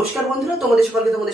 নমস্কার বন্ধুরা, তোমাদের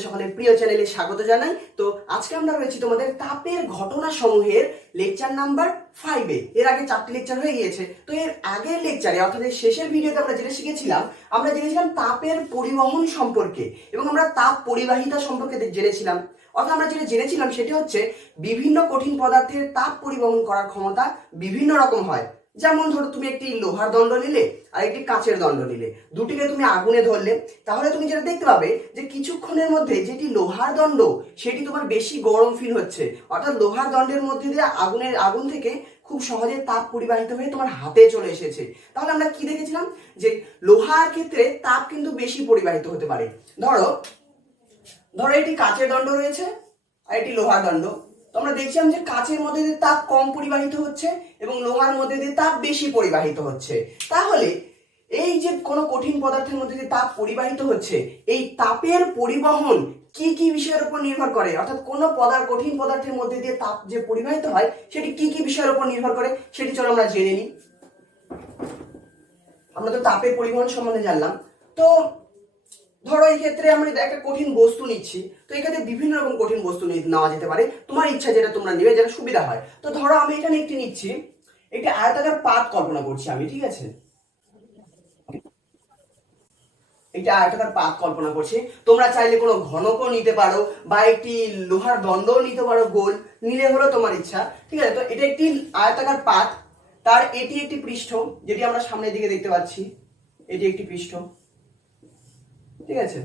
সকলের প্রিয় চ্যানেলে স্বাগত জানাই। তো আজকে আমরা রয়েছি তোমাদের তাপের ঘটনা সমূহের লেকচার নাম্বার 5 এ। এর আগে 4টি লেকচার হয়ে গিয়েছে। তো এর আগের লেকচারে অর্থাৎ এর শেষের ভিডিওতে আমরা যেটা শিখেছিলাম, আমরা জেনেছিলাম তাপের পরিবহন সম্পর্কে এবং আমরা তাপ পরিবাহিতা সম্পর্কে জেনেছিলাম। অর্থাৎ আমরা যেটা জেনেছিলাম সেটি হচ্ছে বিভিন্ন কঠিন পদার্থের তাপ পরিবহন করার ক্ষমতা বিভিন্ন রকম হয়। যেমন ধরো তুমি একটি লোহার দণ্ড নিলে আর একটি কাঁচের দণ্ড নিলে, দুটিকে তুমি আগুনে ধরলে, তাহলে তুমি যেটা দেখতে পাবে যে কিছুক্ষণের মধ্যে যেটি লোহার দণ্ড সেটি তোমার বেশি গরম ফিল হচ্ছে। অর্থাৎ লোহার দণ্ডের মধ্যে দিয়ে আগুন থেকে খুব সহজে তাপ পরিবাহিত হয়ে তোমার হাতে চলে এসেছে। তাহলে আমরা কি দেখেছিলাম যে লোহার ক্ষেত্রে তাপ কিন্তু বেশি পরিবাহিত হতে পারে। ধরো এটি কাঁচের দণ্ড রয়েছে আর এটি লোহার দণ্ড। আমরা দেখছিলাম যে কাঁচের মধ্যে দিয়ে তাপ কম পরিবাহিত হচ্ছে এবং লোহার মধ্যে দিয়ে তাপ বেশি পরিবাহিত হচ্ছে। তাহলে এই যে কোনো কঠিন পদার্থের মধ্যে দিয়ে তাপ পরিবাহিত হচ্ছে, এই তাপের পরিবহন কি কি বিষয়ের উপর নির্ভর করে? অর্থাৎ কোনো কঠিন পদার্থের মধ্যে দিয়ে তাপ যে পরিবাহিত হয় সেটি কি কি বিষয়ের উপর নির্ভর করে সেটি চলো আমরা জেনে নিই। আমরা তো তাপের পরিবহন সম্বন্ধে জানলাম। তো ধরো এই ক্ষেত্রে আমরা একটা কঠিন বস্তু নিচ্ছি, তো এখানে বিভিন্ন রকম কঠিন বস্তু নেওয়া যেতে পারে, তোমার ইচ্ছা যেটা তোমরা নেবে, যেটা সুবিধা হয়। তো ধরো আমি এখানে একটি নিচ্ছি, একটি আয়তাকার পাত কল্পনা করছি আমি, ঠিক আছে? একটা আয়তাকার পাত কল্পনা করছি। তোমরা চাইলে কোনো ঘনকও নিতে পারো বা একটি লোহার দণ্ডও নিতে পারো, গোল নিলে হলো তোমার ইচ্ছা, ঠিক আছে? তো এটা একটি আয়তাকার পাত, তার এটি একটি পৃষ্ঠ যেটি আমরা সামনের দিকে দেখতে পাচ্ছি, এটি একটি পৃষ্ঠ, ঠিক আছে?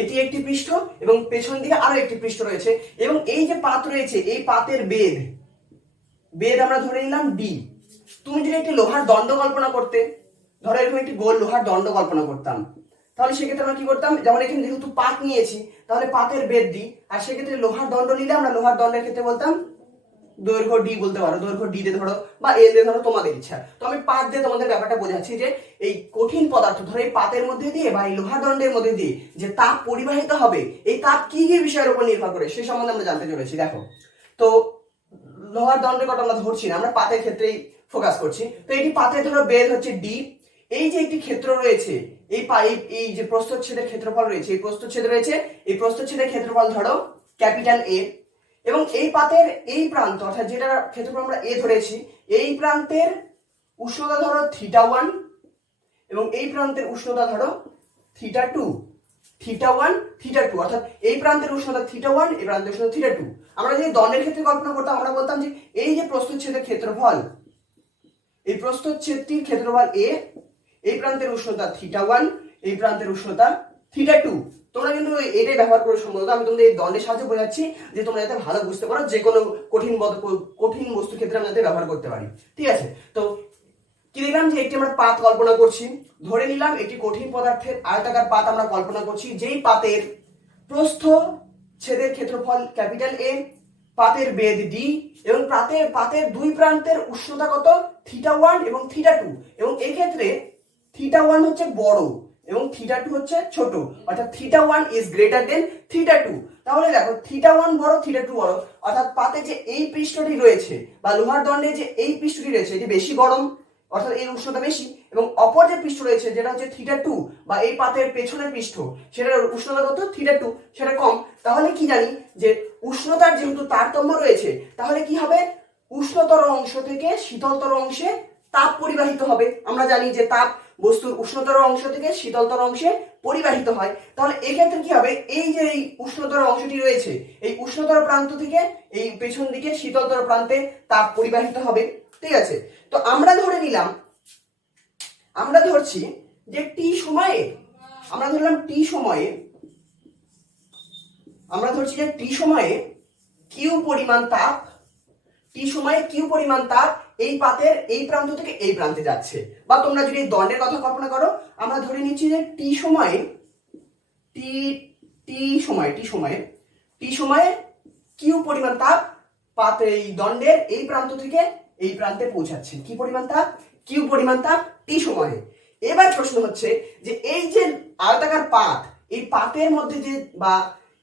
এটি একটি পৃষ্ঠ এবং পেছন দিকে আরো একটি পৃষ্ঠ রয়েছে এবং এই যে পাত রয়েছে এই পাতের বেদ আমরা ধরে নিলাম ডি। তুমি যদি একটি লোহার দণ্ড কল্পনা করতে, ধরো এরকম একটি গোল লোহার দণ্ড কল্পনা করতাম, তাহলে সেক্ষেত্রে আমরা কি করতাম, যেমন এখানে যেহেতু পাত নিয়েছি তাহলে পাতের বেদ ডি, আর সেক্ষেত্রে লোহার দণ্ড নিলে আমরা লোহার দণ্ডের ক্ষেত্রে বলতাম দৈর্ঘ্য ডি বলতে পারো, দৈর্ঘ্য ডি দিয়ে ধরো বা এল দিয়ে ধরো, তোমাদের ইচ্ছা। তো আমি পাত দিয়ে তোমাদের ব্যাপারটা বোঝাচ্ছি যে এই কঠিন পদার্থ ধরো এই পাতের মধ্যে দিয়ে বা এই লোহার দণ্ডের মধ্যে দিয়ে যে তাপ পরিবাহিত হবে, এই তাপ কি কি বিষয়ের উপর নির্ভর করে সে সম্বন্ধে আমরা জানতে চলেছি। দেখো, তো লোহার দণ্ডের কথা আমরা ধরছি না, আমরা পাতের ক্ষেত্রেই ফোকাস করছি। তো এটি পাতে ধরো বেদ হচ্ছে ডি। এই যে একটি ক্ষেত্র রয়েছে, এই যে প্রস্থচ্ছেদের ক্ষেত্রফল রয়েছে, এই প্রস্থচ্ছেদের ক্ষেত্রফল ধরো ক্যাপিটাল এ, এবং এই পাতের এই প্রান্ত অর্থাৎ যেটা ক্ষেত্রফল আমরা এ ধরেছি, এই প্রান্তের উষ্ণতা ধরো θ1 এবং এই প্রান্তের উষ্ণতা ধরো θ2, θ1 θ2, অর্থাৎ এই প্রান্তের উষ্ণতা θ1, এই প্রান্তের উষ্ণতা θ2। আমরা যদি দণ্ডের ক্ষেত্রে কল্পনা করতাম, আমরা বলতাম যে এই যে প্রস্থচ্ছেদের ক্ষেত্রফল, এই প্রস্থচ্ছেদটির ক্ষেত্রফল এ, এই প্রান্তের উষ্ণতা θ1, এই প্রান্তের উষ্ণতা θ2। তোমরা কিন্তু এটাই ব্যবহার করে সম্ভবত, আমি তোমাদের এই দণ্ডের সাহায্যে বোঝাচ্ছি যে তোমরা যাতে ভালো বুঝতে পারো, যে কোনো কঠিন বস্তু ক্ষেত্রে আমরা যাতে ব্যবহার করতে পারি, ঠিক আছে? তো কি দেখলাম যে একটি আমরা পাত কল্পনা করছি, ধরে নিলাম একটি কঠিন পদার্থের আয়তাকার পাত আমরা কল্পনা করছি, যেই পাতের প্রস্থ ছেদের ক্ষেত্রফল ক্যাপিটাল এ, পাতের বেদ ডি এবং পাতের দুই প্রান্তের উষ্ণতা কত θ1 এবং θ2, এবং এই ক্ষেত্রে θ1 হচ্ছে বড় এবং θ2 হচ্ছে ছোট, অর্থাৎ θ1 ইজ গ্রেটার দেন θ2। তাহলে দেখো θ1 বড় θ2 বড়, অর্থাৎ পাতে যে এই পৃষ্ঠটি রয়েছে বা লোহার দণ্ডে যে এই পৃষ্ঠটি রয়েছে এটি বেশি গরম, অর্থাৎ এর উষ্ণতা বেশি, এবং অপর যে পৃষ্ঠ রয়েছে যেটা হচ্ছে θ2 বা এই পাতের পেছনের পৃষ্ঠ, সেটার উষ্ণতা কত θ2, সেটা কম। তাহলে কি জানি যে উষ্ণতার যেহেতু তারতম্য রয়েছে, তাহলে কি হবে, উষ্ণতর অংশ থেকে শীতলতর অংশে তাপ পরিবাহিত হবে। আমরা জানি যে তাপ বস্তুর উষ্ণতর অংশ থেকে শীতলতর অংশে পরিবাহিত হয়। তাহলে এক্ষেত্রে কি হবে, এই যে এই উষ্ণতর অংশটি রয়েছে, এই উষ্ণতর প্রান্ত থেকে এই পেছন দিকে শীতলতর প্রান্তে তাপ পরিবাহিত হবে, ঠিক আছে? তো আমরা ধরছি যে টি সময়ে, আমরা ধরলাম টি সময়ে, আমরা ধরছি যে টি সময়ে কিউ পরিমাণ তাপ এই পাতের এই প্রান্ত থেকে এই প্রান্তে যাচ্ছে। বা তোমরা যদি দণ্ডের কথা কল্পনা করো, আমরা ধরে নিচ্ছি যে টি সময়ে কিউ পরিমাণ তাপ পাতের এই দণ্ডের এই প্রান্ত থেকে এই প্রান্তে পৌঁছাচ্ছে। কি পরিমাণ তাপ? কিউ পরিমাণ তাপ টি সময়ে। এবার প্রশ্ন হচ্ছে যে এই যে আয়তাকার পাত, এই পাতের মধ্যে যে বা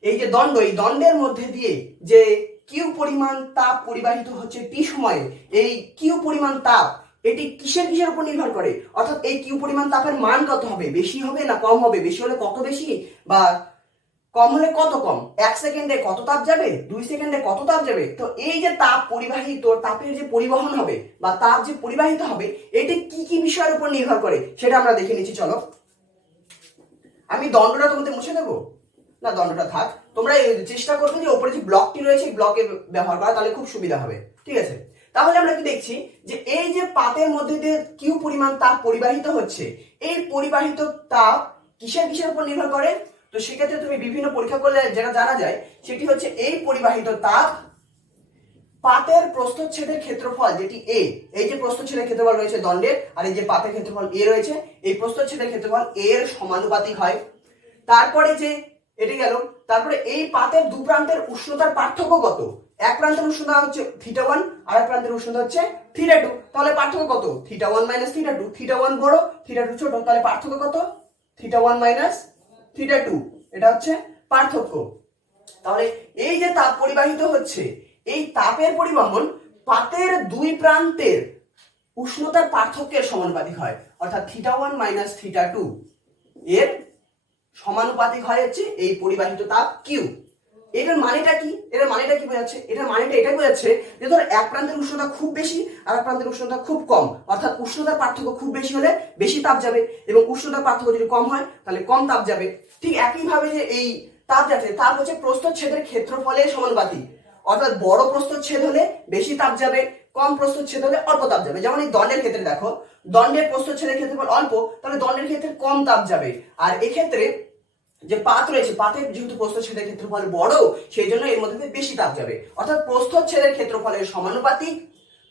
এই যে দণ্ড, এই দণ্ডের মধ্যে দিয়ে যে কিউ পরিমাণ তাপ পরিবাহিত হচ্ছে টি সময়ে, এই কিউ পরিমাণ তাপ এটি কিসের কিসের উপর নির্ভর করে, অর্থাৎ এই কিউ পরিমাণ তাপের মান কত হবে, বেশি হবে না কম হবে, বেশি হলে কত বেশি বা কম হলে কত কম, 1 সেকেন্ডে কত তাপ যাবে, 2 সেকেন্ডে কত তাপ যাবে। তো এই যে তাপ পরিবাহিত, তাপের যে পরিবহন হবে বা তাপ যে পরিবাহিত হবে, এটি কি কি বিষয়ের উপর নির্ভর করে সেটা আমরা দেখে নিচ্ছি। চলো, আমি দণ্ডটা তোমাদের মুছে দেবো না, দণ্ডটা থাক, তোমরা চেষ্টা করবে যে উপরে যে ব্লকটি রয়েছে ব্লকে ব্যবহার করা, তাহলে খুব সুবিধা হবে। ঠিক আছে, তাহলে আমরা কি দেখছি যে এই যে পাতের মধ্যে দিয়ে কিউ পরিমাণ তাপ পরিবাহিত হচ্ছে, এই পরিবাহিত তাপ কিসের কিসের উপর নির্ভর করে। তো সেক্ষেত্রে তুমি বিভিন্ন পরীক্ষা করলে যেটা জানা যায় সেটি হচ্ছে এই পরিবাহিত তাপ পাতের প্রস্থচ্ছেদের ক্ষেত্রফল যেটি এ, এই যে প্রস্থচ্ছেদের ক্ষেত্রফল রয়েছে দণ্ডের, আর এই যে পাতের ক্ষেত্রফল এ রয়েছে, এই প্রস্থচ্ছেদের ক্ষেত্রফল এ এর সমানুপাতিক হয়। তারপরে যে এটি গেল, তারপরে এই পাতের দু প্রান্তের উষ্ণতার পার্থক্য কত, এক প্রান্তের উষ্ণতা হচ্ছে θ1 আর এক প্রান্তের উষ্ণতা হচ্ছে θ2, তাহলে পার্থক্য কত, θ1 - θ2, θ1 বড় θ2 ছোট, তাহলে পার্থক্য কত, θ1 - θ2, এটা হচ্ছে পার্থক্য। তাহলে এই যে তাপ পরিবাহিত হচ্ছে, এই তাপের পরিবহন পাতের দুই প্রান্তের উষ্ণতার পার্থক্যের সমানুপাতিক হয়, অর্থাৎ θ1 - θ2 এর সমানুপাতিক হয় হচ্ছে এই পরিবাহিত তাপ কিউ। এটার মানেটা কি, এটার মানেটা কি বোঝাচ্ছে, এটার মানেটা এটা বোঝাচ্ছে যে ধর এক প্রান্তের উষ্ণতা খুব বেশি আর এক প্রান্তের উষ্ণতা খুব কম, অর্থাৎ উষ্ণতার পার্থক্য খুব বেশি হলে বেশি তাপ যাবে এবং উষ্ণতার পার্থক্য যদি কম হয় তাহলে কম তাপ যাবে। ঠিক একইভাবে যে এই তাপ যাচ্ছে, তাপ হচ্ছে প্রস্থচ্ছেদের ক্ষেত্রফলের সমানুপাতিক, অর্থাৎ বড় প্রস্থচ্ছেদ হলে বেশি তাপ যাবে, কম প্রস্থচ্ছেদ হলে অল্প তাপ যাবে। যেমন এই দণ্ডের ক্ষেত্রে দেখো, দণ্ডের প্রস্থচ্ছেদের ক্ষেত্রফল অল্প, তাহলে দণ্ডের ক্ষেত্রে কম তাপ যাবে। আর এক্ষেত্রে যে পাত রয়েছে, পাতের যেহেতু প্রস্থচ্ছেদের ক্ষেত্রফল বড়, সেই জন্য এর মধ্যে বেশি তাপ যাবে, অর্থাৎ প্রস্থচ্ছেদের ক্ষেত্রফলের সমানুপাতিক,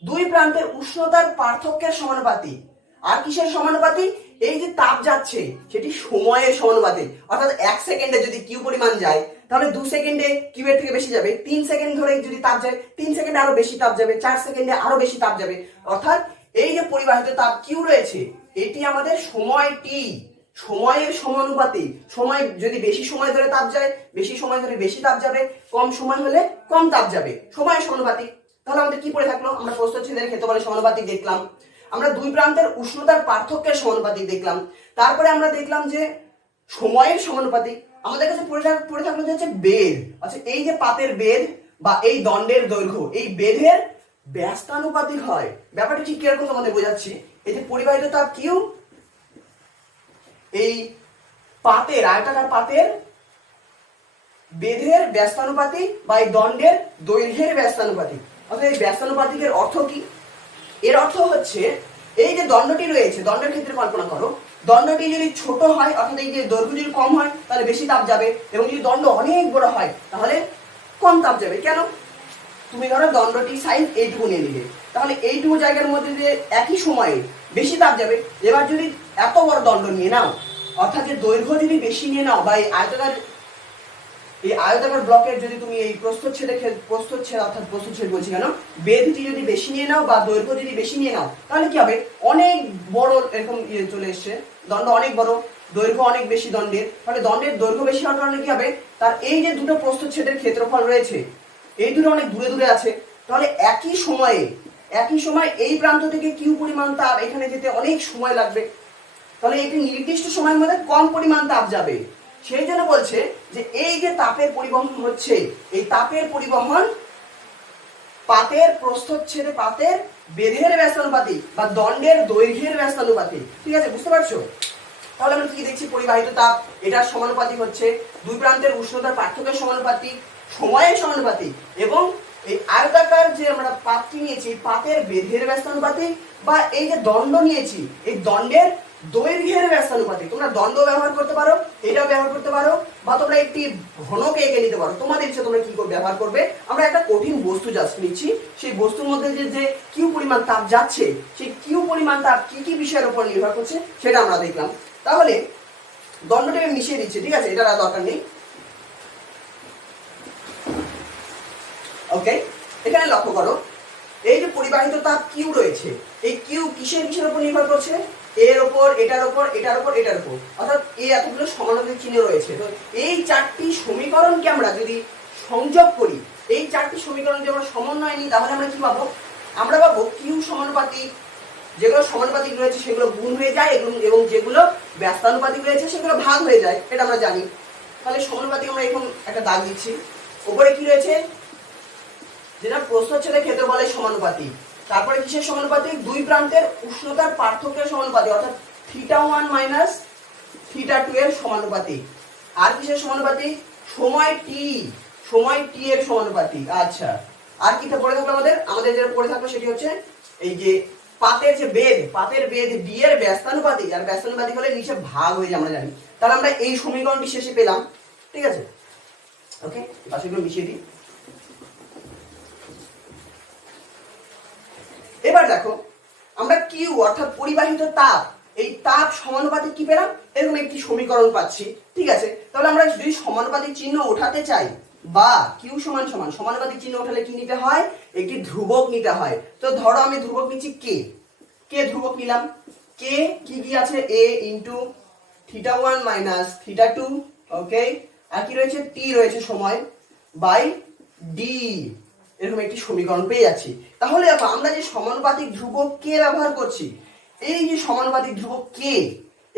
দুই প্রান্তের উষ্ণতার পার্থক্যের সমানুপাতিক। আর কিসের সমানুপাতিক, এই যে তাপ যাচ্ছে সেটি সময়ের সমানুপাতিক, অর্থাৎ 1 সেকেন্ডে যদি কিউ পরিমাণ যায় তাহলে 2 সেকেন্ডে কিউ এর থেকে বেশি যাবে, 3 সেকেন্ড ধরে যদি তাপ যায় 3 সেকেন্ডে আরো বেশি তাপ যাবে, 4 সেকেন্ডে আরো বেশি তাপ যাবে। অর্থাৎ এই যে পরিবাহিত তাপ কিউ রয়েছে, এটি আমাদের সময়টি, সময়ের সমানুপাতিক। সময় যদি বেশি সময় ধরে তাপ যায়, বেশি সময় ধরে বেশি তাপ যাবে, কম সময় হলে কম তাপ যাবে, সময়ের সমানুপাতিক। তাহলে আমাদের কি পড়ে থাকলো, আমরা প্রস্থচ্ছেদের ক্ষেত্রফলের সমানুপাতিক দেখলাম, আমরা দুই প্রান্তের উষ্ণতার পার্থক্যের সমানুপাতিক দেখলাম, তারপরে আমরা দেখলাম যে সময়ের সমানুপাতিক। আমাদের কাছে পড়ে থাকলো যে হচ্ছে বেধ, আচ্ছা এই যে পাতের বেধ বা এই দণ্ডের দৈর্ঘ্য, এই বেধের ব্যস্তানুপাতিক হয়। ব্যাপারটা ঠিক কিরকম তোমাদের বোঝাচ্ছি, এই যে পরিবাহিত তাপ কিউ, এই পাতের আয়তাকার পাতের বেধের ব্যস্তানুপাতিক বা এই দণ্ডের দৈর্ঘ্যের ব্যস্তানুপাতিক। অর্থাৎ এই ব্যস্তানুপাতিকের অর্থ কি, এর অর্থ হচ্ছে এই যে দণ্ডটি রয়েছে, দণ্ডের ক্ষেত্রে কল্পনা করো, দণ্ডটি যদি ছোট হয় অর্থাৎ এই যে দৈর্ঘ্য যদি কম হয় তাহলে বেশি তাপ যাবে, এবং যদি দণ্ড অনেক বড় হয় তাহলে কম তাপ যাবে। কেন, তুমি ধরো দণ্ডটি সাইজ এইটুকু নিয়ে নিলে, তাহলে এইটুকু জায়গার মধ্যে দিয়ে একই সময়ে বেশি তাপ যাবে। এবার যদি এত বড় দণ্ড নিয়ে নাও, অর্থাৎ যে দৈর্ঘ্য যদি বেশি নিয়ে নাও বা এই আয়তাকার ব্লকের যদি তুমি এই প্রস্থচ্ছেদ অর্থাৎ প্রস্থচ্ছেদ বলছি কেন, বেধটি যদি বেশি নিয়ে নাও বা দৈর্ঘ্য যদি বেশি নিয়ে নাও, তাহলে কি হবে, অনেক বড় এরকম চলে এসছে, দণ্ড অনেক বড়, দৈর্ঘ্য অনেক বেশি দণ্ডের, তাহলে দণ্ডের দৈর্ঘ্য বেশি হওয়ার কারণে কি হবে, তার এই যে দুটো প্রস্থচ্ছেদের ক্ষেত্রফল রয়েছে এই দুটো অনেক দূরে দূরে আছে, তাহলে একই সময় এই প্রান্ত থেকে কিউ পরিমাণ তাপ এখানে যেতে অনেক সময় লাগবে, তাহলে একটি নির্দিষ্ট সময়ের মধ্যে কম পরিমাণ তাপ যাবে। সেই জন্য বলছে যে এই যে তাপের পরিবহন হচ্ছে, এই তাপের পরিবহন পাতের প্রস্থচ্ছেদে পাতের বেধের ব্যস্তানুপাতিক বা দণ্ডের দৈর্ঘ্যের ব্যস্তানুপাতিক। ঠিক আছে, বুঝতে পারছো? তাহলে আমরা কি দেখছি, পরিবাহিত তাপ এটার সমানুপাতিক হচ্ছে দুই প্রান্তের উষ্ণতার পার্থক্যের সমানুপাতিক, সময়ের সমানুপাতিক, এবং এই আয়তাকার যে আমরা পাতটি নিয়েছি পাতের বেধের ব্যস্তানুপাতিক, বা এই যে দণ্ড নিয়েছি এই দণ্ডের দৈর্ঘ্যের ব্যস্তানুপাতিক। তোমরা দণ্ড ব্যবহার করতে পারো, এটাও ব্যবহার করতে পারো, বা তোমরা একটি ঘনক এঁকে নিতে পারো, তোমাদের ইচ্ছে তোমরা কি করে ব্যবহার করবে। আমরা একটা কঠিন বস্তু জাস্ট নিচ্ছি, সেই বস্তুর মধ্যে যে কিউ পরিমাণ তাপ যাচ্ছে, সেই কিউ পরিমাণ তাপ কি কি বিষয়ের উপর নির্ভর করছে সেটা আমরা দেখলাম। তাহলে দণ্ডটাকে মিশিয়ে দিচ্ছি, ঠিক আছে, এটার আর দরকার নেই। ওকে, এখানে লক্ষ্য করো এই যে পরিবাহিত তাপ কিউ রয়েছে, এই কিউ কিসের উপর নির্ভর করছে, এর উপর, এটার উপর, এটার উপর, এটার উপর, অর্থাৎ এই এতগুলো সমানুপাতিক চিহ্ন রয়েছে। তো এই চারটি সমীকরণকে আমরা যদি সংযোগ করি, এই চারটি সমীকরণ যদি আমরা সমন্বয় নিই, তাহলে আমরা কি পাবো, আমরা পাবো কিউ সমানুপাতিক যেগুলো সমানুপাতিক রয়েছে সেগুলো গুণ হয়ে যায় এবং যেগুলো ব্যস্তানুপাতিক রয়েছে সেগুলো ভাগ হয়ে যায়, এটা আমরা জানি। তাহলে সমানুপাতিক আমরা এখন একটা দাগ দিচ্ছি। উপরে কি রয়েছে, যেটা প্রস্থচ্ছেদের ক্ষেত্রফলের সমানুপাতিক। তারপরে কিসের সমানুপাতিক, দুই প্রান্তের উষ্ণতার পার্থক্যের সমানুপাতিক, অর্থাৎ θ1 মাইনাস θ2 এর সমানুপাতিক। আর কিসের সমানুপাতিক, সময় t এর সমানুপাতিক। আচ্ছা, আর কি পড়ে থাকলো আমাদের যেটা পড়ে থাকলো সেটি হচ্ছে এই যে পাতের বেদ d এর ব্যস্তানুপাতিক, আর ব্যস্তানুপাতিক হলে নিচে ভাগ হয়ে যায় আমরা জানি। তাহলে আমরা এই সমীকরণটি শেষে পেলাম, ঠিক আছে। ওকে, পাশেগুলো মিশিয়ে দিই। এবার দেখো আমরা কিউ অর্থাৎ পরিবাহিত তাপ, এই তাপ সমানুপাতিক কি পেলাম, এরকম একটি সমীকরণ পাচ্ছি, ঠিক আছে। তাহলে আমরা যদি সমানুপাতিক চিহ্ন ওঠাতে চাই বা কিউ সমান সমান সমানুপাতিক চিহ্ন ওঠালে কি নিতে হয়, একটি ধ্রুবক নিতে হয়। তো ধরো আমি ধ্রুবক নিচ্ছি কে ধ্রুবক নিলাম। কে কি আছে, a ইন্টু θ1 মাইনাস θ2, ওকে। আর কি রয়েছে, টি রয়েছে সময়, বাই ডি, এরকম একটি সমীকরণ পেয়ে যাচ্ছি। তাহলে আমরা যে সমানুপাতিক ধ্রুবক কে ব্যবহার করছি, এই যে সমানুপাতিক ধ্রুবক কে,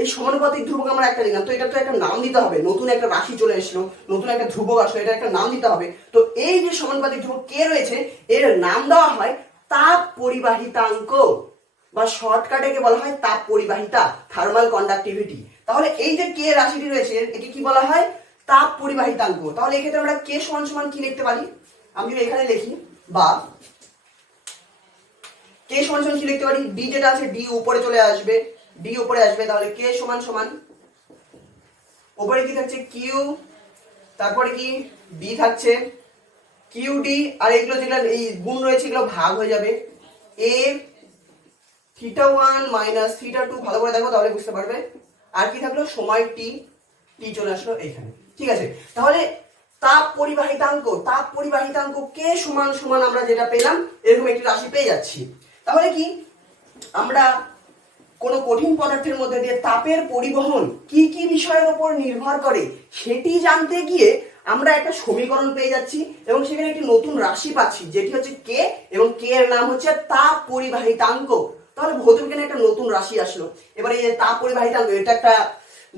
এই সমানুপাতিক ধ্রুবক আমরা একটা নিলাম, তো এটা তো একটা নাম দিতে হবে, নতুন একটা রাশি চলে এসলো, নতুন একটা ধ্রুবক আসলো, এটা একটা নাম দিতে হবে। তো এই যে সমানুপাতিক ধ্রুবক কে রয়েছে এর নাম দেওয়া হয় তাপ পরিবাহিতাঙ্ক, বা শর্টকাটে কে বলা হয় তাপ পরিবাহিতা, থার্মাল কন্ডাক্টিভিটি। তাহলে এই যে কে রাশিটি রয়েছে একে কি বলা হয়, তাপ পরিবাহিতাঙ্ক। তাহলে এক্ষেত্রে আমরা কে সমান সমান কি লিখতে পারি, আমি যদি এখানে লিখি বা কে সমান সমান কি লিখতে পারি, ডি যেটা আছে ডি উপরে চলে আসবে, ডি উপরে আসবে, তাহলে কে সমান সমান উপরে কি থাকছে কিউ, তারপরে কি ডি থাকছে, কিউ ডি, আর এগুলো যেগুলো এই গুণ রয়েছে এগুলো ভাগ হয়ে যাবে, এ θ1 মাইনাস θ2, ভালো করে দেখো তাহলে বুঝতে পারবে। আর কি থাকলো, সময় টি চলে আসলো এখানে, ঠিক আছে। তাহলে তাপ পরিবাহিতাঙ্ক কে সমান সমান আমরা যেটা পেলাম এরকম একটি রাশি পেয়ে যাচ্ছি। তাহলে কি আমরা কোন কঠিন পদার্থের মধ্যে দিয়ে তাপের পরিবহন কি কি বিষয়ের উপর নির্ভর করে সেটি জানতে গিয়ে আমরা একটা সমীকরণ পেয়ে যাচ্ছি এবং সেখানে একটি নতুন রাশি পাচ্ছি যেটি হচ্ছে কে, এবং কে এর নাম হচ্ছে তাপ পরিবাহিতাঙ্ক। তাহলে ভৌতবিজ্ঞানে একটা নতুন রাশি আসলো। এবারে এই তাপ পরিবাহিতাঙ্ক, এটা একটা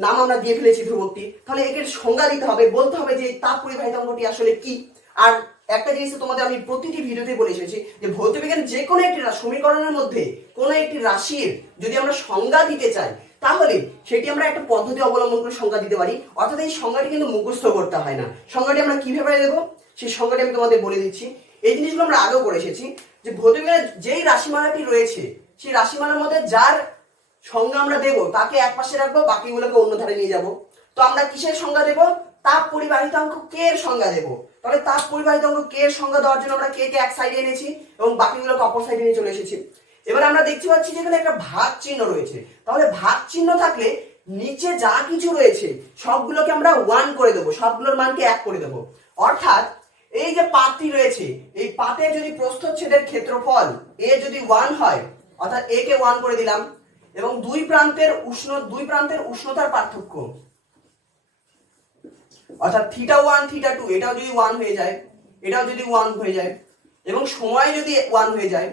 নাম আমরা দিয়ে ফেলেছি ধ্রুবকটি, তাহলে এর সংজ্ঞা দিতে হবে, বলতে হবে যে তাপ পরিবাহিতাঙ্কটি আসলে কি। আর একটা জিনিস তোমাদের আমি প্রতিটি ভিডিওতে বলে এসেছি যে ভৌতবিজ্ঞান যে কোনো একটি সমীকরণের মধ্যে কোনো একটি রাশির যদি আমরা সংজ্ঞা দিতে চাই তাহলে সেটি আমরা একটা পদ্ধতি অবলম্বন করে সংজ্ঞা দিতে পারি। অর্থাৎ এই সংজ্ঞাটি কিন্তু মুখস্থ করতে হয় না। সংজ্ঞাটি আমরা কিভাবে দেবো সেই সংজ্ঞাটি আমি তোমাদের বলে দিচ্ছি। এই জিনিসগুলো আমরা আগেও করে এসেছি যে ভৌতবিজ্ঞানের যেই রাশিমালাটি রয়েছে সেই রাশিমালার মধ্যে যার সংজ্ঞা আমরা দেবো তাকে এক পাশে রাখবো, বাকিগুলোকে অন্য ধারে নিয়ে যাব। তো আমরা কিসের সংজ্ঞা দেবো, তাপ পরিবাহিতাঙ্ক কে এর সংজ্ঞা দেবো। তাহলে তাপ পরিবাহিতাঙ্ক কে এর সংজ্ঞা দেওয়ার জন্য আমরা কে এক সাইডে এনেছি এবং বাকিগুলোকে অপর সাইডে নিয়ে চলে এসেছি। এবার আমরা দেখতে পাচ্ছি যে এখানে একটা ভাগ চিহ্ন রয়েছে। তাহলে ভাগ চিহ্ন থাকলে নিচে যা কিছু রয়েছে সবগুলোকে আমরা 1 করে দেবো, সবগুলোর মানকে 1 করে দেবো। অর্থাৎ এই যে পাতটি রয়েছে এই পাতের যদি প্রস্থচ্ছেদের ক্ষেত্রফল এ যদি 1 হয়, অর্থাৎ এ কে 1 করে দিলাম, এবং দুই প্রান্তের উষ্ণতার পার্থক্য অর্থাৎ θ1 θ2 এটাও যদি 1 হয়ে যায়, এটাও যদি 1 হয়ে যায়, এবং সময় যদি 1 হয়ে যায়,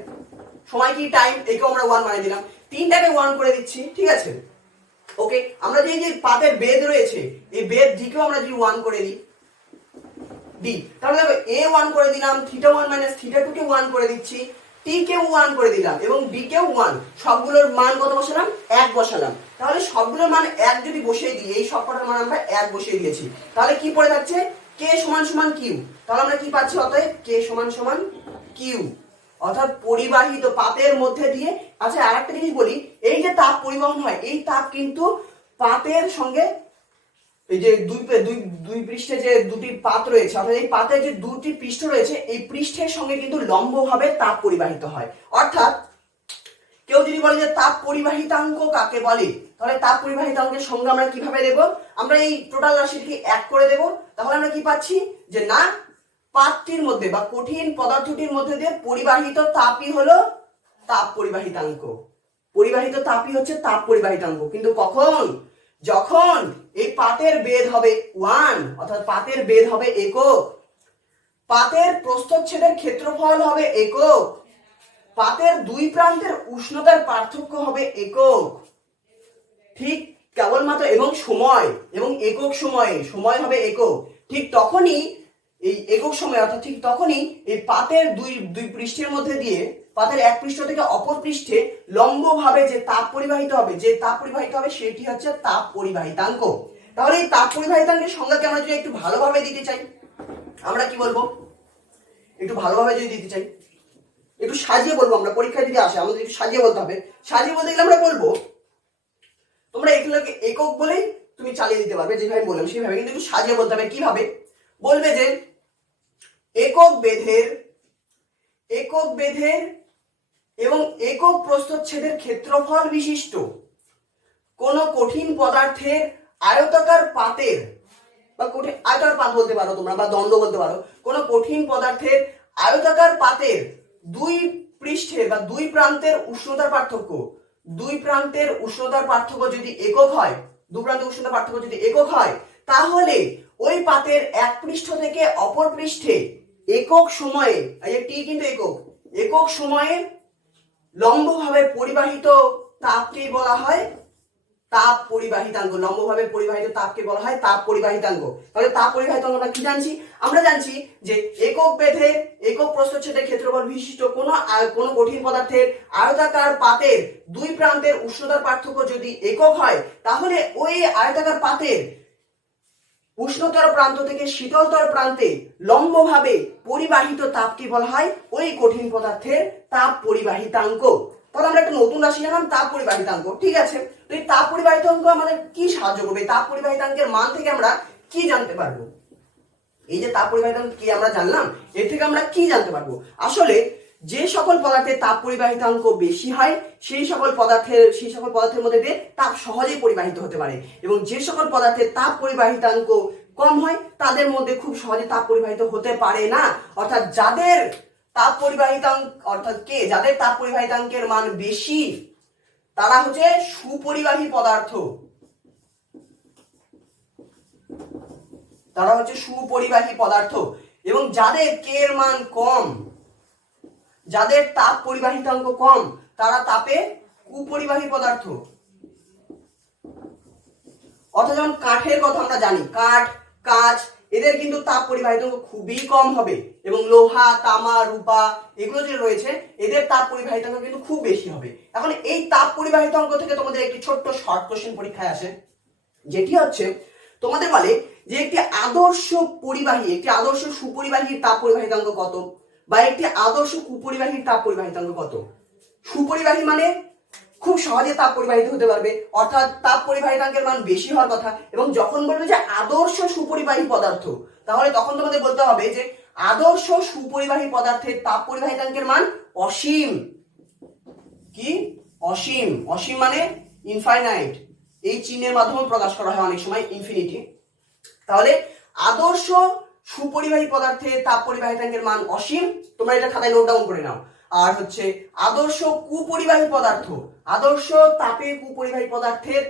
সময় কি টাইম, একেও আমরা 1 বানিয়ে দিলাম, তিনটাকে 1 করে দিচ্ছি, ঠিক আছে। ওকে, আমরা যে পাতের বেদ রয়েছে এই বেদ দিকেও আমরা যদি 1 করে দিই ডি, তাহলে দেখো এ 1 করে দিলাম, θ1 মাইনাস θ2 কে 1 করে দিচ্ছি, টি কেও 1 করে দিলাম এবং ডি কেও 1, সবগুলোর মান কত বসালাম, 1 বসালাম। তাহলে সবগুলোর মান 1 যদি বসিয়ে দিই, এই সবকটার মান আমরা 1 বসিয়ে দিয়েছি, তাহলে কি পড়ে থাকছে, কে সমান সমান কিউ। তাহলে আমরা কি পাচ্ছি, অতএব কে সমান সমান কিউ, অর্থাৎ পরিবাহিত পাতের মধ্যে দিয়ে। আচ্ছা, আরেকটা জিনিস বলি, এই যে তাপ পরিবহন হয় এই তাপ কিন্তু পাতের সঙ্গে এই যে দুই পৃষ্ঠে যে দুটি পাত রয়েছে, অর্থাৎ এই পাতের যে দুটি পৃষ্ঠ রয়েছে এই পৃষ্ঠের সঙ্গে কিন্তু লম্বভাবে তাপ পরিবাহিত হয়। অর্থাৎ কেউ যদি বলে যে তাপ পরিবাহিতাঙ্ক কাকে বলে, তাহলে তাপ পরিবাহিতাঙ্কের সংজ্ঞা আমরা কিভাবে দেব, আমরা এই টোটাল রাশিটিকে 1 করে দেব। তাহলে আমরা কি পাচ্ছি যে না, পাতটির মধ্যে বা কঠিন পদার্থটির মধ্যে দিয়ে পরিবাহিত তাপই হলো তাপ পরিবাহিতাঙ্ক, পরিবাহিত তাপই হচ্ছে তাপ পরিবাহিতাঙ্ক। কিন্তু কখন, যখন এই পাতের বেধ হবে 1, অর্থাৎ পাতের বেধ হবে একক, পাতের প্রস্থচ্ছেদের ক্ষেত্রফল হবে একক, পাতের দুই প্রান্তের উষ্ণতার পার্থক্য হবে একক, ঠিক কেবলমাত্র, এবং সময়, এবং একক সময়ে, সময় হবে একক, ঠিক তখনই এই একক সময় অর্থাৎ ঠিক তখনই এই পাতের দুই পৃষ্ঠের মধ্যে দিয়ে পাতের এক পৃষ্ঠ থেকে অপর পৃষ্ঠে লম্বভাবে যে তাপ পরিবাহিত হবে, সেটি হচ্ছে তাপ পরিবাহিতাঙ্ক। তাহলে এই তাপ পরিবাহিতাঙ্কের সংজ্ঞাকে আমরা যদি একটু ভালোভাবে দিতে চাই, আমরা কি বলবো? একটু ভালোভাবে যদি দিতে চাই, একটু সাজিয়ে বলবো, আমরা পরীক্ষায় যদি আসে আমাদের একটু সাজিয়ে বলতে হবে। সাজিয়ে বলতে গেলে আমরা বলবো, তোমরা এগুলোকে একক বলেই তুমি চালিয়ে দিতে পারবে, যেভাবে বললাম সেভাবে, কিন্তু একটু সাজিয়ে বলতে হবে। কিভাবে বলবে? যে একক বেধের এবং একক প্রস্থচ্ছেদের ক্ষেত্রফল বিশিষ্ট কোন কঠিন পদার্থের আয়তাকার পাতের, বা কঠিন আয়তাকার পাত বলতে পারো তোমরা, বা দণ্ড বলতে পারো, কোন কঠিন পদার্থের আয়তাকার পাতের দুই পৃষ্ঠের বা দুই প্রান্তের উষ্ণতার পার্থক্য যদি একক হয়, তাহলে ওই পাতের এক পৃষ্ঠ থেকে অপর পৃষ্ঠে একক সময়ে, টি কিন্তু একক সময়ে লম্বভাবে পরিবাহিত তাপকে বলা হয় তাপ পরিবাহিতাঙ্ক। লম্বভাবে পরিবাহিত তাপকে বলা হয় তাপ পরিবাহিতাঙ্ক। তাহলে তাপ পরিবাহিতাঙ্ক আমরা কি জানছি? আমরা জানছি যে একক বেধে একক প্রস্থচ্ছেদের ক্ষেত্রফল বিশিষ্ট কোন কঠিন পদার্থের আয়তাকার পাতের দুই প্রান্তের উষ্ণতার পার্থক্য যদি একক হয়, তাহলে ওই আয়তাকার পাতের উষ্ণতর প্রান্ত থেকে শীতলতর প্রান্তে লম্বভাবে পরিবাহিত তাপকে বলা হয় ওই কঠিন পদার্থের তাপ পরিবাহিতাঙ্ক। তাহলে আমরা একটা নতুন রাশি জানলাম, তাপ পরিবাহিতাঙ্ক। ঠিক আছে, তো এই তাপ পরিবাহিতাঙ্ক আমাদের কি সাহায্য করবে? তাপ পরিবাহিতাঙ্কের মান থেকে আমরা কি জানতে পারবো? এই যে তাপ পরিবাহিতাঙ্ক কি আমরা জানলাম, এর থেকে আমরা কি জানতে পারবো? আসলে যে সকল পদার্থের তাপ পরিবাহিতাঙ্ক বেশি হয় সেই সকল পদার্থের মধ্যে দিয়ে তাপ সহজেই পরিবাহিত হতে পারে, এবং যে সকল পদার্থের তাপ পরিবাহিতাঙ্ক কম হয় তাদের মধ্যে খুব সহজে তাপ পরিবাহিত হতে পারে না। অর্থাৎ যাদের তাপ পরিবাহিতাঙ্কের মান বেশি তারা হচ্ছে সুপরিবাহী পদার্থ, এবং যাদের কে এর মান কম, যাদের তাপ পরিবাহিতাঙ্ক কম, তারা তাপে কুপরিবাহী পদার্থ। অর্থাৎ যেমন কাঠের কথা আমরা জানি, কাঁচ এদের কিন্তু তাপ পরিবাহিতাঙ্ক খুবই কম হবে, এবং লোহা, তামা, রূপা এগুলো যে রয়েছে এদের তাপ পরিবাহিতাঙ্ক কিন্তু খুব বেশি হবে। এখন এই তাপ পরিবাহিতাঙ্ক থেকে তোমাদের একটি ছোট্ট শর্ট কোশ্চেন পরীক্ষায় আসে, যেটি হচ্ছে তোমাদের বলে যে একটি আদর্শ সুপরিবাহীর তাপ পরিবাহিতাঙ্ক কত, বা একটি আদর্শ কুপরিবাহীর তাপ পরিবাহিতাঙ্ক কত। সুপরিবাহী মানে খুব সহজে তাপ পরিবাহিত হতে পারবে, অর্থাৎ তাপ পরিবাহিতাঙ্কের মান বেশি হওয়ার কথা। এবং যখন বলবে যে আদর্শ সুপরিবাহী পদার্থ, তাহলে তখন তোমাদের বলতে হবে যে আদর্শ সুপরিবাহী পদার্থের তাপ পরিবাহিতাঙ্কের মান অসীম। কি? অসীম। অসীম মানে ইনফাইনাইট, এই চিহ্নের মাধ্যমে প্রকাশ করা হয় অনেক সময় ইনফিনিটি। তাহলে আদর্শ সুপরিবাহী পদার্থের তাপ পরিবাহিতাঙ্কের মান অসীম, তোমরা এটা খাতায় নোট ডাউন করে নাও। আর হচ্ছে আদর্শ তাপে কুপরিবাহী পদার্থের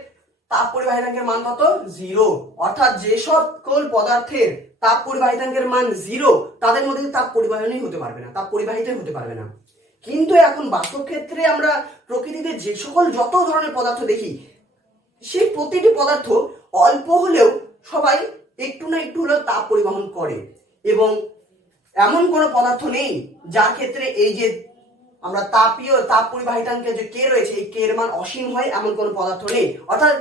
তাপ পরিবাহিতাঙ্কের মান কত? 0। অর্থাৎ যে সকল পদার্থের তাপ পরিবাহিতাঙ্কের মান 0 তাদের মধ্যে তাপ পরিবাহিতই হতে পারবে না। কিন্তু এখন বাস্তব ক্ষেত্রে আমরা প্রকৃতিতে যে সকল যত ধরনের পদার্থ দেখি, সেই প্রতিটি পদার্থ অল্প হলেও সবাই একটু না একটু হলেও তাপ পরিবহন করে, এবং এমন কোনো পদার্থ নেই যার ক্ষেত্রে এই যে আমরা তাপ পরিবাহিতাঙ্কের যে কে রয়েছে, এই কে এর মান অসীম হয়, এমন কোনো পদার্থ নেই। অর্থাৎ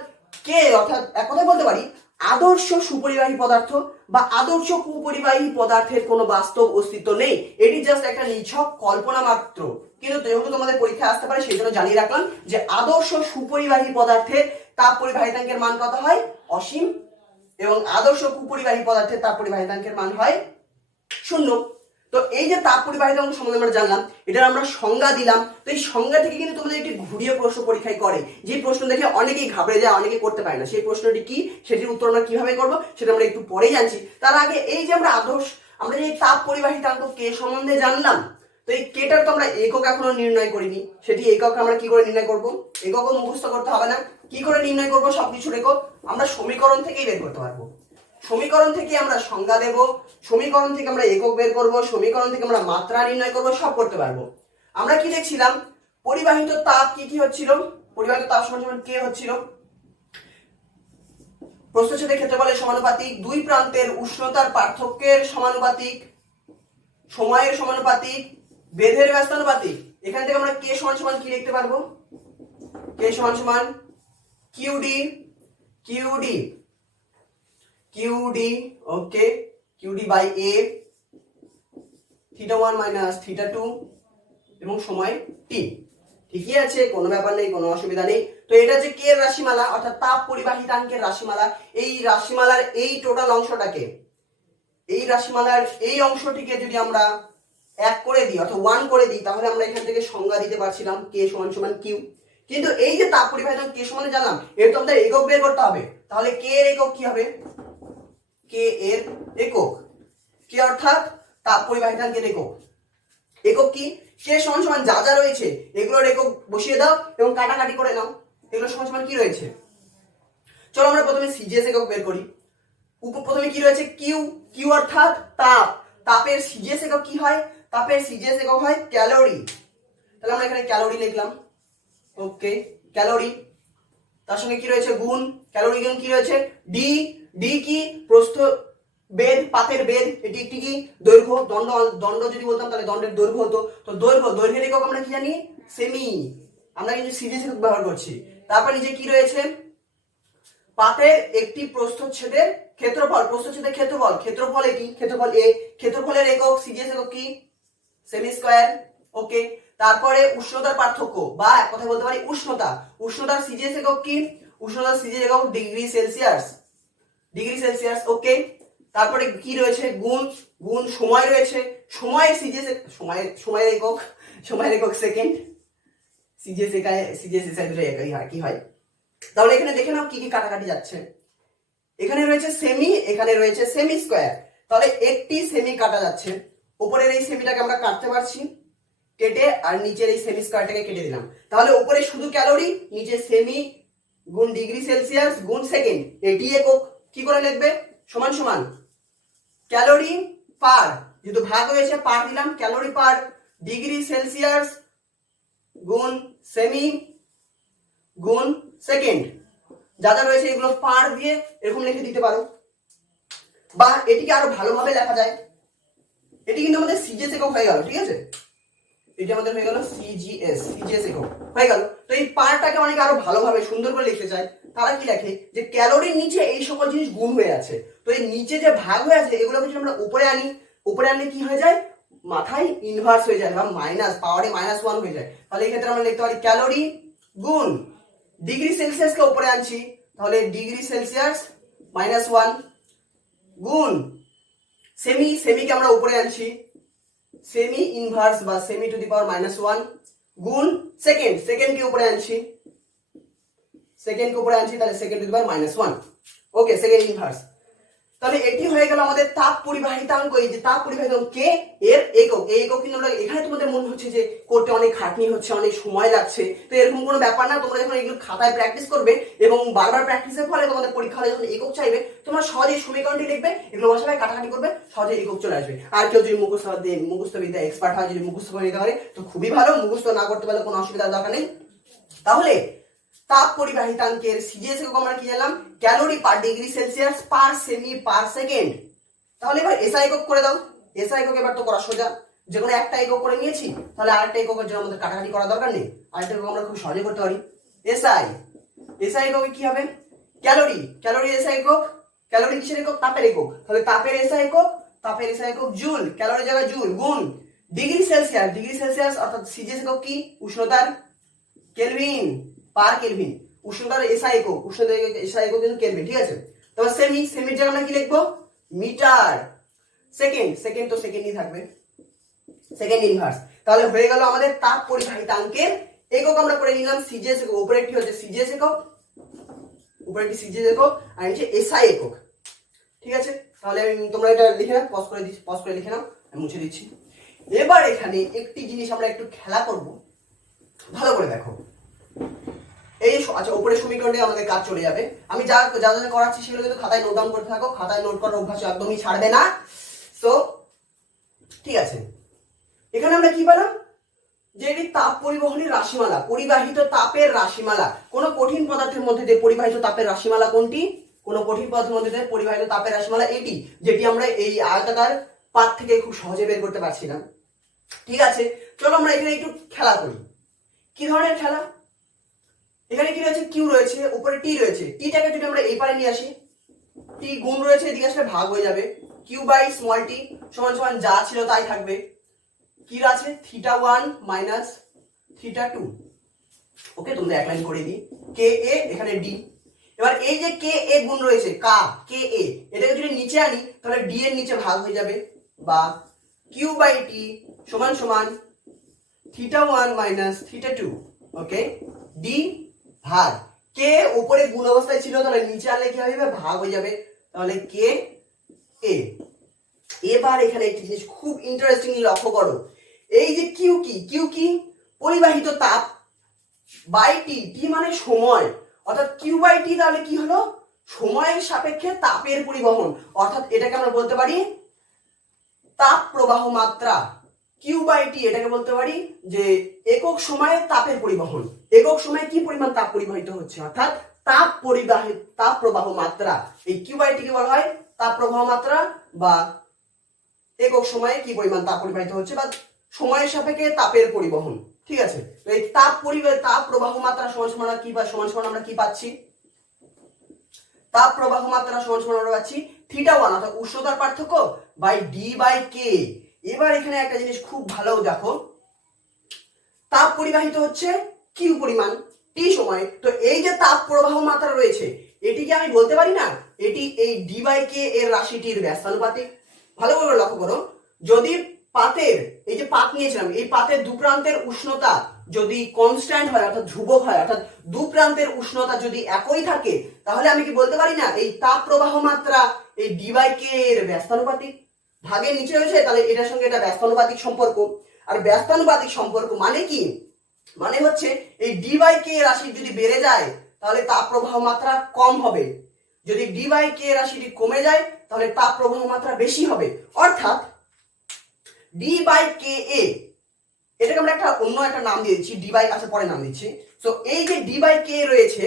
এক কথায় বলতে পারি আদর্শ সুপরিবাহী পদার্থ বা আদর্শ কুপরিবাহী পদার্থের কোনো বাস্তব অস্তিত্ব নেই। এটি জাস্ট একটা নিছক কল্পনা মাত্র। কিন্তু যেহেতু তোমাদের পরীক্ষা আসতে পারে সেই জন্য জানিয়ে রাখলাম যে আদর্শ সুপরিবাহী পদার্থের তাপ পরিবাহিতাঙ্কের মান কত হয়? অসীম। এবং আদর্শ কুপরিবাহী পদার্থের তাপ পরিবাহিতাঙ্কের মান হয় 0। তো এই যে তাপ পরিবাহিতাঙ্ক সম্বন্ধে আমরা জানলাম, এটার আমরা সংজ্ঞা দিলাম। তো এই সংজ্ঞা থেকে কিন্তু তোমাদের একটি ঘুরিয়ে প্রশ্ন পরীক্ষায় করে, যে প্রশ্ন দেখে অনেকেই ঘাবড়ে যায়, অনেকে করতে পারে না। সেই প্রশ্নটি কি, সেটির উত্তর আমরা কিভাবে করব সেটা আমরা একটু পরেই জানছি। তার আগে এই যে আমরা যে তাপ পরিবাহিতাঙ্ক কে সম্বন্ধে জানলাম, তো এই কেটার তো আমরা একক এখনো নির্ণয় করিনি। সেটি একক আমরা কি করে নির্ণয় করব? এককও মুখস্থ করতে হবে না। কি করে নির্ণয় করব? সবকিছুর একক আমরা সমীকরণ থেকেই বের করতে পারবো। সমীকরণ থেকে আমরা সংজ্ঞা দেব, সমীকরণ থেকে আমরা একক বের করব, সমীকরণ থেকে আমরা মাত্রা নির্ণয় করব, সব করতে পারবো। আমরা কি দেখছিলাম, পরিবাহিত তাপ কি হচ্ছিল, পরিবাহিত তাপ সমান সমান কে হচ্ছিল, প্রস্থচ্ছেদের ক্ষেত্রফলের সমানুপাতিক, দুই প্রান্তের উষ্ণতার পার্থক্যের সমানুপাতিক, সময়ের সমানুপাতিক, বেধের ব্যস্তানুপাতিক। এখান থেকে আমরা কে সমান সমান কি লিখতে পারবো, কে সমান সমান QD, QD, QD, okay, QD by a, θ1 minus θ2 এবং সময় টি। ঠিকই আছে, কোনো ব্যাপার নেই, কোনো অসুবিধা নেই। তো এটা যে কে এর রাশিমালা অর্থাৎ তাপ পরিবাহিতাঙ্কের রাশিমালা, এই রাশিমালার এই টোটাল অংশটাকে, এই রাশিমালার এই অংশটিকে যদি আমরা 1 করে দিই অর্থাৎ 1 করে দিই, তাহলে আমরা এখান থেকে সংজ্ঞা দিতে পারছিলাম কে সমান সমান কিউ। কিন্তু এই যে তাপ পরিবাহিতাঙ্ক কে সমান জানলাম, এর তো আমাদের একক বের করতে হবে। তাহলে কে এর একক কি হবে, কে এর একক, কে অর্থাৎ তাপ পরিবাহিতাঙ্কের একক, একক কি, কে সমান সমান যা যা রয়েছে এগুলোর একক বসিয়ে দাও এবং কাটাকাটি করে নাও, এগুলো সমান সমান কি রয়েছে। চলো আমরা প্রথমে সিজিএস একক বের করি। প্রথমে কি রয়েছে, কিউ, কিউ অর্থাৎ তাপ, তাপের সিজিএস একক কি হয়, তাপের সিজিএস একক হয় ক্যালোরি। তাহলে আমরা এখানে ক্যালোরি লিখলাম, ওকে, ক্যালোরি। তার সঙ্গে কি রয়েছে গুণ, ক্যালোরি গুণ কি রয়েছে ডি, ডি কি প্রস্থ বেদ, পাতের বেদ, এটি একটি কি দৈর্ঘ্য, দণ্ড, দণ্ড যদি বলতাম তাহলে দণ্ডের দৈর্ঘ্য হতো। তো দৈর্ঘ্য, দৈর্ঘ্যের একক আমরা কি জানি সেমি, আমরা কিন্তু সিজিএস একক ব্যবহার করছি। তারপর নিচে কি রয়েছে, পাতের একটি প্রস্থচ্ছেদের ক্ষেত্রফল, প্রস্থচ্ছেদের ক্ষেত্রফল, ক্ষেত্রফল এটি, ক্ষেত্রফল এ, ক্ষেত্রফলের একক সিজিএস একক কি সেমি স্কয়ার, ওকে। তারপরে উষ্ণতার পার্থক্য বা এক কথায় বলতে পারি উষ্ণতা, উষ্ণতার সিজিএস একক কি, উষ্ণতার সিজিএস একক ডিগ্রি সেলসিয়াস, ডিগ্রি সেলসিয়াস, ওকে। তারপরে কি রয়েছে গুণ, গুণ সময় রয়েছে, সময়ের সিজিএস, সময়ের একক, সময়ের একক সেকেন্ড, সিজিএস একায় সিজিএস এসআই দুটো একই হয়, কি হয়। তাহলে এখানে দেখে নাও কি কি কাটাকাটি যাচ্ছে, এখানে রয়েছে সেমি, এখানে রয়েছে সেমি স্কয়ার, তাহলে একটি সেমি কাটা যাচ্ছে, উপরের এই সেমিটাকে আমরা কাটতে পারছি কেটে, আর নিচের এই সেমি স্কয়ারটাকে কেটে দিলাম। তাহলে উপরে শুধু ক্যালোরি, নিচে সেমি গুণ ডিগ্রি সেলসিয়াস গুণ সেকেন্ড, এটি একক কি করে লিখবে, সমান সমান ক্যালোরি পার, যেহেতু ভাগ হয়েছে পার দিলাম, ক্যালোরি পার ডিগ্রি সেলসিয়াস গুণ সেমি গুণ সেকেন্ড, যা যা রয়েছে এগুলো পার দিয়ে এরকম লিখে দিতে পারো। বা এটিকে আরো ভালোভাবে লেখা যায়, এটি কিন্তু আমাদের সিজিএস একক হয়ে গেল, ঠিক আছে, এটি আমাদের হয়ে গেল সিজিএস, সিজিএস একক হয়ে গেল। তো এই পারটাকে অনেকে আরো ভালোভাবে সুন্দর করে লিখতে চায়, তারা কি লেখে যে ক্যালোরির নিচে এই সকল জিনিস গুণ হয়ে আছে, তো এই নিচে যে ভাগ হয়ে আছে এগুলোকে যদি আমরা উপরে আনি, উপরে আনলে কি হয়ে যায়, মাথায় ইনভার্স হয়ে যায় বা মাইনাস পাওয়ারে -1 হয়ে যায়। তাহলে এই ক্ষেত্রে আমরা লিখতে পারি ক্যালোরি গুণ ডিগ্রি সেলসিয়াসকে উপরে আনছি, তাহলে ডিগ্রি সেলসিয়াস -1 গুণ সেমি, সেমিকে আমরা উপরে আনছি, সেমি ইনভার্স বা সেমি টু দি পাওয়ার -1 গুণ সেকেন্ড, সেকেন্ডকে উপরে আনছি, সেকেন্ডকে উপরে আনছি, তাহলে second to the power -1, okay, second inverse. তাহলে এটি হয়ে গেল আমাদের তাপ পরিবাহিতাঙ্ক, এই যে তাপ পরিবাহিতাঙ্ক কে এর একক, এই একক কিন্তু আমরা এখানে তোমাদের মনে হচ্ছে যে করতে অনেক খাটনি হচ্ছে, অনেক সময় লাগছে, তো এরকম কোনো ব্যাপার না। তোমরা যখন এগুলো খাতায় প্র্যাকটিস করবে এবং বারবার প্র্যাকটিসের ফলে তোমাদের পরীক্ষা হলে যখন একক চাইবে, তোমরা সহজে সমীকরণটি লিখবে, এগুলো বসাবে, কাটাকাটি করবে, সহজে একক চলে আসবে। আর কেউ যদি মুখস্থবিদ্যা এক্সপার্ট হয়, যদি মুখস্থ করে নিতে পারে তো খুবই ভালো, মুখস্থ না করতে পারলে কোনো অসুবিধার দরকার নেই। তাহলে তাপ পরিবাহিতাঙ্কের সিজিএস একক আমরা কি জানলাম, ক্যালোরি পার ডিগ্রি সেলসিয়াস পার সেমি পার সেকেন্ড। তাহলে এবার এসআই একক করে দাও, এসআই একক এবার তো করা সোজা, যে কোনো একটা একক করে নিয়েছি, তাহলে আরেকটা এককের জন্য আমাদের কাটাকাটি করার দরকার নেই, আরেকটা একক আমরা খুব সহজে করতে পারি। এসআই, এসআই এককে কি হবে, ক্যালোরি, ক্যালোরি এসআই একক, ক্যালোরি কিসের একক, তাপের একক, তাহলে তাপের এসআই একক, তাপের এসআই একক জুল, ক্যালোরি জায়গায় জুল গুণ ডিগ্রি সেলসিয়াস, ডিগ্রি সেলসিয়াস অর্থাৎ সিজিএস একক কি উষ্ণতার কেলভিন পার কেলভিন, উষ্ণতার এসআই একক, উষ্ণতার এসআই একক কিন্তু কেলভিন, ঠিক আছে। তাহলে সেমি, সেমির জায়গায় আমরা কি লিখবো মিটার, সেকেন্ড, সেকেন্ড তো সেকেন্ডই থাকবে, সেকেন্ড ইনভার্স। তাহলে হয়ে গেল আমাদের তাপ পরিবাহিতাঙ্কের একক আমরা করে নিলাম সিজিএস একক, উপরে একটি হচ্ছে সিজিএস একক, উপরে একটি সিজিএস একক আর নিচে এসআই একক, ঠিক আছে। তাহলে তোমরা এটা লিখে নাও, পজ করে দিচ্ছি, পজ করে লিখে নাও, আমি মুছে দিচ্ছি। এবার এখানে একটি জিনিস আমরা একটু খেলা করব, ভালো করে দেখো। এই আচ্ছা, উপরে সমীকরণে আমাদের কাজ চলে যাবে, আমি যা যা যা করাচ্ছি সেগুলো কিন্তু খাতায় নোট ডাউন করতে থাকো, খাতায় নোট করার অভ্যাস একদমই ছাড়বে না। তো ঠিক আছে, এখানে আমরা কি পেলাম, যে এটি তাপ পরিবহনের রাশিমালা, পরিবাহিত তাপের রাশিমালা। কোন কঠিন পদার্থের মধ্যে দিয়ে পরিবাহিত তাপের রাশিমালা কোনটি? কোন কঠিন পদার্থের মধ্যে দিয়ে পরিবাহিত তাপের রাশিমালা এটি, যেটি আমরা এই আয়তাকার পাত থেকে খুব সহজে বের করতে পারছি না। ঠিক আছে, চলো আমরা এখানে একটু খেলা করি। কি ধরনের খেলা? এখানে কি রয়েছে? কিউ রয়েছে, উপরে টি রয়েছে। টিটাকে যদি আমরা এই পারে নিয়ে আসি, টি গুণ রয়েছে, এদিকে আসলে ভাগ হয়ে যাবে। কিউ বাই স্মল টি সমান সমান যা ছিল তাই থাকবে। কি আছে? θ1 মাইনাস θ2। ওকে, তোমরা এক লাইন করে দিই। কে এ, এখানে ডি। এবার এই যে কে এ গুণ রয়েছে কে এ, এটাকে যদি নিচে আনি তাহলে ডি এর নিচে ভাগ হয়ে যাবে, বা কিউ বাই টি সমান সমান θ1 মাইনাস θ2। ওকে, ডি ভাগ কে উপরে গুণ অবস্থায় ছিল, তাহলে নিচে আনলে কি হবে? ভাগ হয়ে যাবে, তাহলে কে এ। এবার এখানে একটি জিনিস খুব ইন্টারেস্টিংলি লক্ষ্য করো। এই যে কিউ কি? কিউ কি? পরিবাহিত তাপ বাই টি, টি মানে সময়, অর্থাৎ কিউ বাই টি তাহলে কি হলো? সময়ের সাপেক্ষে তাপের পরিবহন, অর্থাৎ এটাকে আমরা বলতে পারি তাপ প্রবাহ মাত্রা। কিউ বাই টি এটাকে বলতে পারি যে একক সময়ে তাপের পরিবহন। একক সময়ে কি পরিমাণ তাপ পরিবাহিত হচ্ছে, অর্থাৎ তাপ প্রবাহ মাত্রা। এই কিউ বাই টি কে বলা হয় তাপ প্রবাহ মাত্রা, বা একক সময়ে কি পরিমাণ তাপ পরিবাহিত হচ্ছে, বা সময়ের সাপেক্ষে তাপের পরিবহন। ঠিক আছে, তো এই তাপ প্রবাহ মাত্রা সমান সমান কি, বা সমান সমান আমরা কি পাচ্ছি? তাপ প্রবাহ মাত্রা সমান সমান আমরা পাচ্ছি θ1, অর্থাৎ উষ্ণতার পার্থক্য, বাই ডি বাই কে। এবার এখানে একটা জিনিস খুব ভালো দেখো, তাপ পরিবাহিত হচ্ছে কিউ পরিমাণ টি সময়, তো এই যে তাপ প্রবাহ মাত্রা রয়েছে এটিকে আমি বলতে পারি না এটি এই ডি বাই কে এর রাশিটির ব্যস্তানুপাতিক। ভালো করে লক্ষ্য করো, যদি পাতের, এই যে পাত নিয়েছিলাম, এই পাতের দু প্রান্তের উষ্ণতা যদি কনস্ট্যান্ট হয়, অর্থাৎ ধ্রুবক হয়, অর্থাৎ দু প্রান্তের উষ্ণতা যদি একই থাকে, তাহলে আমি কি বলতে পারি না এই তাপ প্রবাহ মাত্রা এই ডি বাই কে এর ব্যস্তানুপাতিক। ভাগের নিচে রয়েছে, তাহলে এটার সঙ্গে এটা ব্যস্তানুপাতিক সম্পর্ক। আর ব্যস্তানুপাতিক সম্পর্ক মানে কি? মানে হচ্ছে এই ডি বাই কে রাশি যদি বেড়ে যায় তাহলে তাপ প্রবাহ মাত্রা কম হবে, যদি ডি বাই কে রাশিটি কমে যায় তাহলে তাপ প্রবাহ মাত্রা বেশি হবে। অর্থাৎ ডি বাই কে এ, এটাকে আমরা অন্য একটা নাম দিয়ে দিচ্ছি, ডি বাই, আচ্ছা পরে নাম দিচ্ছি। তো এই যে ডি বাই কে রয়েছে,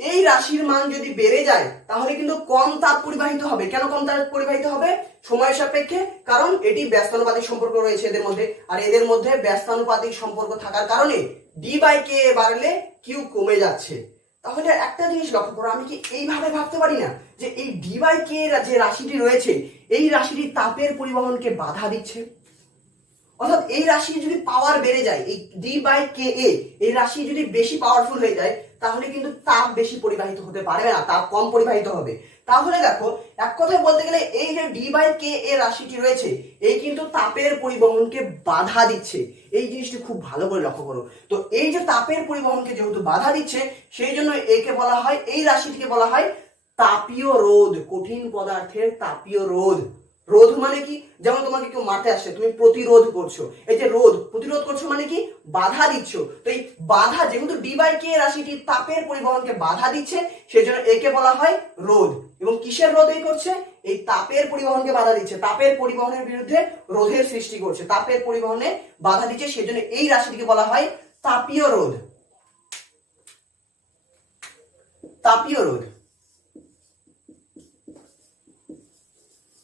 এই রাশির মান যদি বেড়ে যায় তাহলে কিন্তু কম তাপ পরিবাহিত হবে। কেন কম তাপ পরিবাহিত হবে? সময়ের সাপেক্ষে, কারণ এটি ব্যস্তানুপাতিক সম্পর্ক রয়েছে এদের মধ্যে, আর এদের মধ্যে ব্যস্তানুপাতিক সম্পর্ক থাকার কারণে ডি বাই কে বাড়লে কিউ কমে যাচ্ছে। তাহলে একটা জিনিস লক্ষ্য করো, আমি কি এইভাবে ভাবতে পারি না যে এই ডি বাই কে যে রাশিটি রয়েছে এই রাশিটি তাপের পরিবহনকে বাধা দিচ্ছে? অর্থাৎ এই রাশি যদি পাওয়ার বেড়ে যায়, এই ডি বাই কে এ এই রাশি যদি বেশি পাওয়ারফুল হয়ে যায় তাহলে কিন্তু তাপ বেশি পরিবাহিত হতে পারবে না, তাপ কম পরিবাহিত হবে। তাহলে দেখো, এক কথায় বলতে গেলে এই যে ডি বাই কে এ রাশিটি রয়েছে এই কিন্তু তাপের পরিবহনকে বাধা দিচ্ছে। এই জিনিসটি খুব ভালো করে লক্ষ্য করো। তো এই যে তাপের পরিবহনকে যেহেতু বাধা দিচ্ছে, সেই জন্য একে বলা হয়, এই রাশিটিকে বলা হয় তাপীয় রোধ। কঠিন পদার্থের তাপীয় রোধ। রোধ মানে কি? যেমন তোমাকে কেউ মারতে আসছে, তুমি প্রতিরোধ করছো। এই যে রোধ, প্রতিরোধ করছো মানে কি? বাধা দিচ্ছ। তো এই বাধা, যেহেতু ডি বাই কে রাশিটি তাপের পরিবহনকে বাধা দিচ্ছে, সেজন্য একে বলা হয় রোধ। এবং কিসের রোধ এই করছে? এই তাপের পরিবহনকে বাধা দিচ্ছে, তাপের পরিবহনের বিরুদ্ধে রোধের সৃষ্টি করছে, তাপের পরিবহনে বাধা দিচ্ছে, সেজন্য এই রাশিটিকে বলা হয় তাপীয় রোধ। তাপীয় রোধ,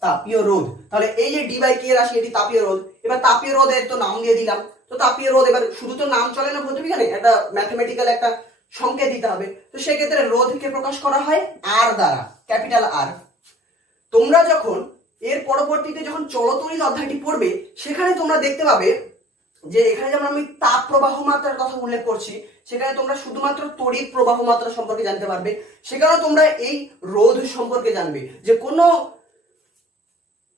তাপীয় রোধ। তাহলে এই যে ডি বাই কে রাশি এটি তাপীয় রোধ। এবার তাপীয় রোধের তো নাম দিয়ে দিলাম। তো তাপীয় রোধ, এবার শুধু তো নাম চলে না ভৌতবিজ্ঞানে, একটা ম্যাথমেটিক্যাল একটা সংকেত দিতে হবে। তো সেক্ষেত্রে রোধকে প্রকাশ করা হয় আর দ্বারা, ক্যাপিটাল আর। তোমরা যখন এর পরবর্তীতে যখন চলতড়িৎ অধ্যায়টি পড়বে সেখানে তোমরা দেখতে পাবে যে এখানে যেমন আমি তাপ প্রবাহ মাত্রার কথা উল্লেখ করছি, সেখানে তোমরা শুধুমাত্র তড়িৎ প্রবাহ মাত্রা সম্পর্কে জানতে পারবে। সেখানেও তোমরা এই রোধ সম্পর্কে জানবে, যে কোনো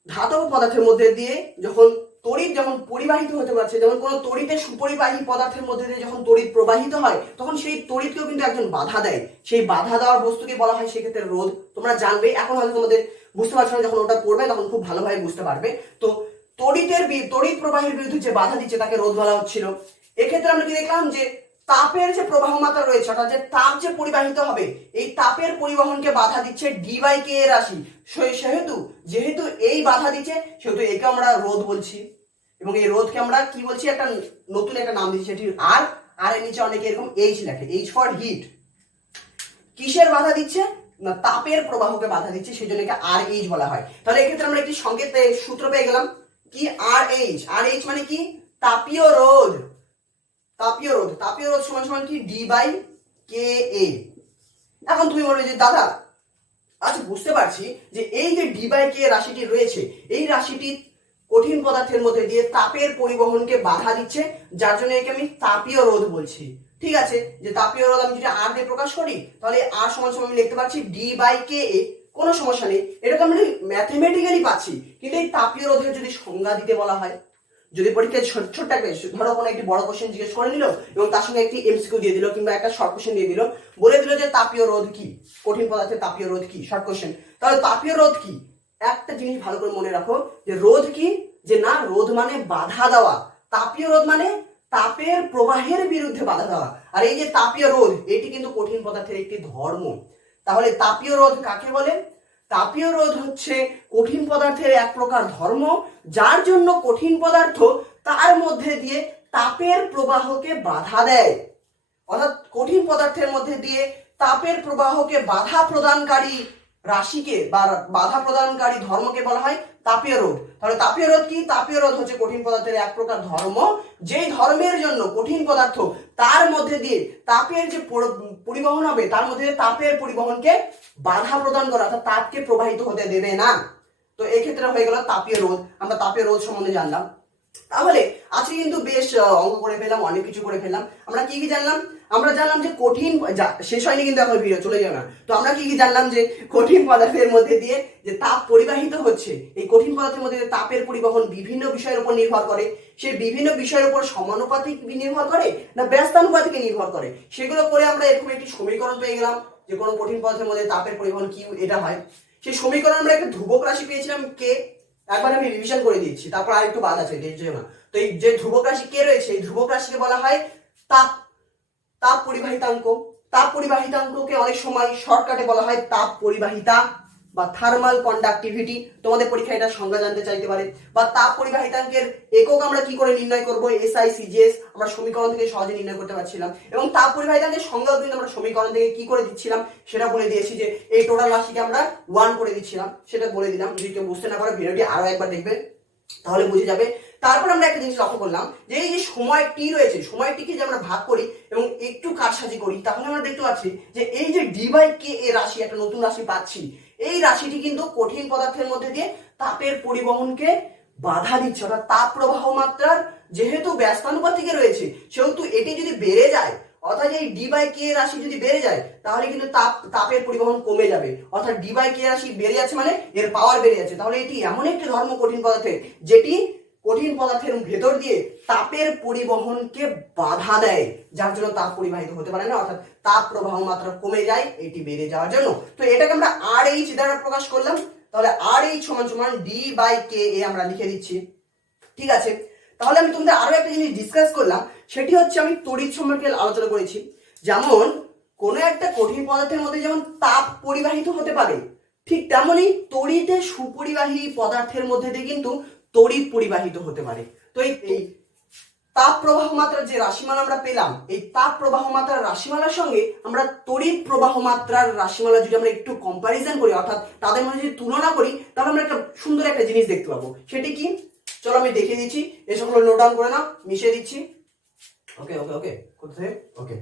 ধাতব পদার্থের মধ্যে দিয়ে যখন তড়িৎ যেমন পরিবাহিত হতে পারছে, যেমন কোনো তড়িতের সুপরিবাহী পদার্থের মধ্যে দিয়ে যখন তড়িৎ প্রবাহিত হয় তখন সেই তড়িৎকেও কিন্তু একজন বাধা দেয়, সেই বাধা দেওয়ার বস্তুকে বলা হয় সেক্ষেত্রে রোধ। তোমরা জানবে, এখন হয়তো তোমাদের বুঝতে পারছো না, যখন ওটা পড়বে তখন খুব ভালোভাবে বুঝতে পারবে। তো তড়িৎ প্রবাহের বিরুদ্ধে যে বাধা দিচ্ছে তাকে রোধ বলা হচ্ছিল। এক্ষেত্রে আমরা কি দেখলাম যে তাপের যে প্রবাহ মাত্রা রয়েছে, অর্থাৎ যে তাপ যে পরিবাহিত হবে, এই তাপের পরিবহনকে বাধা দিচ্ছে ডি বাই কে রাশি। যেহেতু এই বাধা দিচ্ছে সেহেতু একে আমরা রোধ বলছি। এবং এই রোধকে আমরা কি বলছি, একটা নতুন একটা নাম দিচ্ছি, সেটি আর। আর এর নিচে অনেকে এরকম এইচ লেখে, এইচ ফর হিট। কিসের বাধা দিচ্ছে না, তাপের প্রবাহকে বাধা দিচ্ছে, সেই জন্য একে আর এইচ বলা হয়। তাহলে এক্ষেত্রে আমরা একটি সংকেত সূত্র পেয়ে গেলাম কি, আর এইচ। আর এইচ মানে কি, তাপীয় রোধ। তাপীয় রোধ, তাপীয় রোধ সমান সমান কি, ডি বাই কে এ। এখন তুমি বলবে যে দাদা, আচ্ছা বুঝতে পারছি যে এই যে ডি বাই কে রাশিটি রয়েছে, এই রাশিটি কঠিন পদার্থের মধ্যে দিয়ে তাপের পরিবহনকে বাধা দিচ্ছে, যার জন্য একে আমি তাপীয় রোধ বলছি। ঠিক আছে, যে তাপীয় রোধ আমি যদি আর দিয়ে প্রকাশ করি, তাহলে আর সমান সমান আমি লিখতে পারছি ডি বাই কে এ। কোনো সমস্যা নেই, এটা তো আমি ম্যাথমেটিক্যালি পাচ্ছি। কিন্তু এই তাপীয় রোধের যদি সংজ্ঞা দিতে বলা হয়, যদি পরীক্ষায় ছোট্ট একটা ধরো কোনো একটি বড় কোশ্চেন জিজ্ঞেস করে নিল এবং তার সঙ্গে একটি এমসিকিউ দিয়ে দিল কিংবা একটা শর্ট কোশ্চেন দিয়ে দিল, বলে দিল যে তাপীয় রোধ কি, কঠিন পদার্থের তাপীয় রোধ কি, শর্ট কোশ্চেন। তাহলে তাপীয় রোধ কি, একটা জিনিস ভালো করে মনে রাখো যে রোধ কি, যে না রোধ মানে বাধা দেওয়া, তাপীয় রোধ মানে তাপের প্রবাহের বিরুদ্ধে বাধা দেওয়া। আর এই যে তাপীয় রোধ, এটি কিন্তু কঠিন পদার্থের একটি ধর্ম। তাহলে তাপীয় রোধ কাকে বলে? তাপীয় রোধ হচ্ছে কঠিন পদার্থের এক প্রকার ধর্ম, যার জন্য কঠিন পদার্থ তার মধ্যে দিয়ে তাপের প্রবাহকে বাধা দেয়। অর্থাৎ কঠিন পদার্থের মধ্যে দিয়ে তাপের প্রবাহকে বাধা প্রদানকারী রাশিকে বা বাধা প্রদানকারী ধর্মকে বলা হয় তাপীয় রোধ। তাহলে তাপীয় রোধ কি? তাপীয় রোধ হচ্ছে কঠিন পদার্থের এক প্রকার ধর্ম, যেই ধর্মের জন্য কঠিন পদার্থ তার মধ্যে দিয়ে তাপের যে পরিবহন হবে, তার মধ্যে তাপের পরিবহনকে বাধা প্রদান করা, অর্থাৎ তাপকে প্রবাহিত হতে দেবে না। তো এক্ষেত্রে হয়ে গেল তাপীয় রোধ। আমরা তাপীয় রোধ সম্বন্ধে জানলাম। তাহলে আজকে কিন্তু বেশ অঙ্ক করে ফেললাম, অনেক কিছু করে ফেললাম। আমরা কি কি জানলাম? আমরা জানলাম যে কঠিন, শেষ হয়নি কিন্তু এখন ভিডিও, চলে যাও না। তো আমরা কি কি জানলাম? যে কঠিন পদার্থের মধ্যে দিয়ে যে তাপ পরিবাহিত হচ্ছে, এই কঠিন পদার্থের মধ্যে দিয়ে তাপের পরিবহন বিভিন্ন বিষয়ের উপর নির্ভর করে। সেই বিভিন্ন বিষয়ের উপর সমানুপাতিক নির্ভর করে না ব্যস্তানুপাতিকে নির্ভর করে, সেগুলো করে আমরা এরকম একটি সমীকরণ পেয়ে গেলাম যে কোনো কঠিন পদার্থের মধ্যে তাপের পরিবহন কি, এটা হয়। সেই সমীকরণ আমরা একটা ধ্রুবক রাশি পেয়েছিলাম কে, একবার আমি রিভিশন করে দিচ্ছি, তারপর আরেকটু বাদ আছে না। তো এই যে ধ্রুবক রাশি কে রয়েছে, এই ধ্রুবক রাশিকে বলা হয় তাপ, তাপ পরিবাহিতাঙ্ক। তাপ পরিবাহিতাঙ্ককে অনেক সময় শর্টকাটে বলা হয় তাপ পরিবাহিতা বা থার্মাল কন্ডাক্টিভিটি। তোমাদের পরীক্ষায় এটা সংজ্ঞা জানতে চাইতে পারে। বা তাপ পরিবাহিতাঙ্কের একক আমরা কি করে নির্ণয় করব, এসআই সিজিএস আমরা সমীকরণ থেকে সহজে নির্ণয় করতে পারছিলাম। এবং তাপ পরিবাহিতাঙ্কের সংজ্ঞাও কিন্তু আমরা সমীকরণ থেকে কি করে দিচ্ছিলাম সেটা বলে দিয়েছি, যে এই টোটাল রাশিকে আমরা 1 করে দিচ্ছিলাম, সেটা বলে দিলাম। যদি কেউ বুঝতে না পারে ভিডিওটি আরো একবার দেখবে, তাহলে বুঝে যাবে। তারপর আমরা একটা জিনিস লক্ষ্য করলাম যে এই যে সময় টি রয়েছে, সময়টিকে যে আমরা ভাগ করি এবং একটু কারসাজি করি, তাহলে আমরা দেখতে পাচ্ছি যে এই যে ডি বাই কে এ রাশি, একটা নতুন রাশি পাচ্ছি, এই রাশিটি কিন্তু কঠিন পদার্থের মধ্যে দিয়ে তাপের পরিবহনকে বাধা দিচ্ছে। অর্থাৎ তাপ প্রবাহ মাত্রার যেহেতু ব্যস্তানুপাতিকে রয়েছে, সেহেতু এটি যদি বেড়ে যায়, অর্থাৎ এই ডি বাই কে রাশি যদি বেড়ে যায়, তাহলে কিন্তু তাপের পরিবহন কমে যাবে। অর্থাৎ ডি বাই কে রাশি বেড়ে যাচ্ছে মানে এর পাওয়ার বেড়ে যাচ্ছে। তাহলে এটি এমন একটি ধর্ম কঠিন পদার্থের, যেটি কঠিন পদার্থের ভেতর দিয়ে তাপের পরিবহনকে বাধা দেয়, যার জন্য তাপ পরিবাহিত হতে পারে না, অর্থাৎ তাপ প্রবাহ মাত্রা কমে যায় এটি বেড়ে যাওয়ার জন্য। তো এটাকে আমরা আর এইচ দ্বারা প্রকাশ করলাম। তাহলে আর এইচ সমান সমান ডি বাই কে এ আমরা লিখে দিচ্ছি। ঠিক আছে, তাহলে আমি তোমাদের আরো একটা জিনিস ডিসকাস করলাম, সেটি হচ্ছে আমি তড়িৎ সম্পর্কে আলোচনা করেছি। যেমন কোন একটা কঠিন পদার্থের মধ্যে যেমন তাপ পরিবাহিত হতে পারে, ঠিক তেমনি তড়িতে সুপরিবাহী পদার্থের মধ্যে দিয়ে কিন্তু তড়িৎ পরিবাহিত হতে পারে। তো এই তাপ প্রবাহ মাত্রার যে রাশিমালা আমরা পেলাম, এই তাপ প্রবাহ মাত্রার রাশিমালার সঙ্গে আমরা তড়িৎ প্রবাহ মাত্রার রাশিমালা যদি আমরা একটু কম্পারিজন করি, অর্থাৎ তাদের মধ্যে যদি তুলনা করি, তাহলে আমরা একটা সুন্দর একটা জিনিস দেখতে পাবো। সেটি কি? চলো আমি দেখিয়ে দিচ্ছি, এই সকল নোট ডাউন করে নাও, মিশিয়ে দিচ্ছি। ওকে ওকে ওকে, কোথায়? ওকে,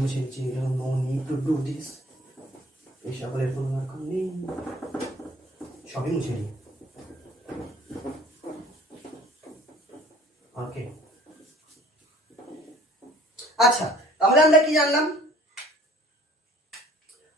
মুছে দিচ্ছি। No need to do this, এই সকলের কোনো দরকার নেই, সবই মুছে দিই। ওকে, আচ্ছা, তাহলে আমরা কি জানলাম?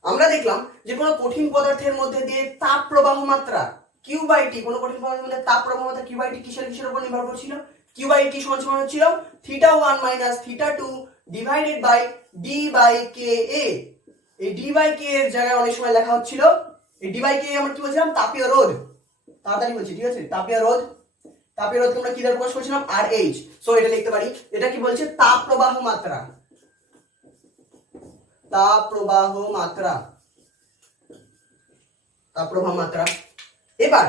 আমরা দেখলাম যে কোনো কঠিন পদার্থের মধ্যে দিয়ে তাপ প্রবাহ মাত্রা কিউ বাই টি, কোনো কঠিন পদার্থের মধ্যে তাপ প্রবাহ মাত্রা কিউ বাই টি কিসের উপর নির্ভর করছিল? কিউ বাই টি সমান সমান হচ্ছিল θ1 - θ2 ডিভাইডেড বাই ডি বাই কে এ। এই ডি বাই কে এর জায়গায় অনেক সময় লেখা হচ্ছিল, এই ডি বাই কে আমরা কি বলছিলাম? তাপীয় রোধ। তাড়াতাড়ি বলছি, ঠিক আছে? তাপীয় রোধ, তাপীয় রোধকে আমরা কি দ্বারা প্রকাশ করছিলাম? আর এইচ। সো এটা লিখতে পারি, এটা কি বলছে? তাপ প্রবাহ মাত্রা, তাপ প্রবাহ মাত্রা, তাপ প্রবাহ মাত্রা। এবার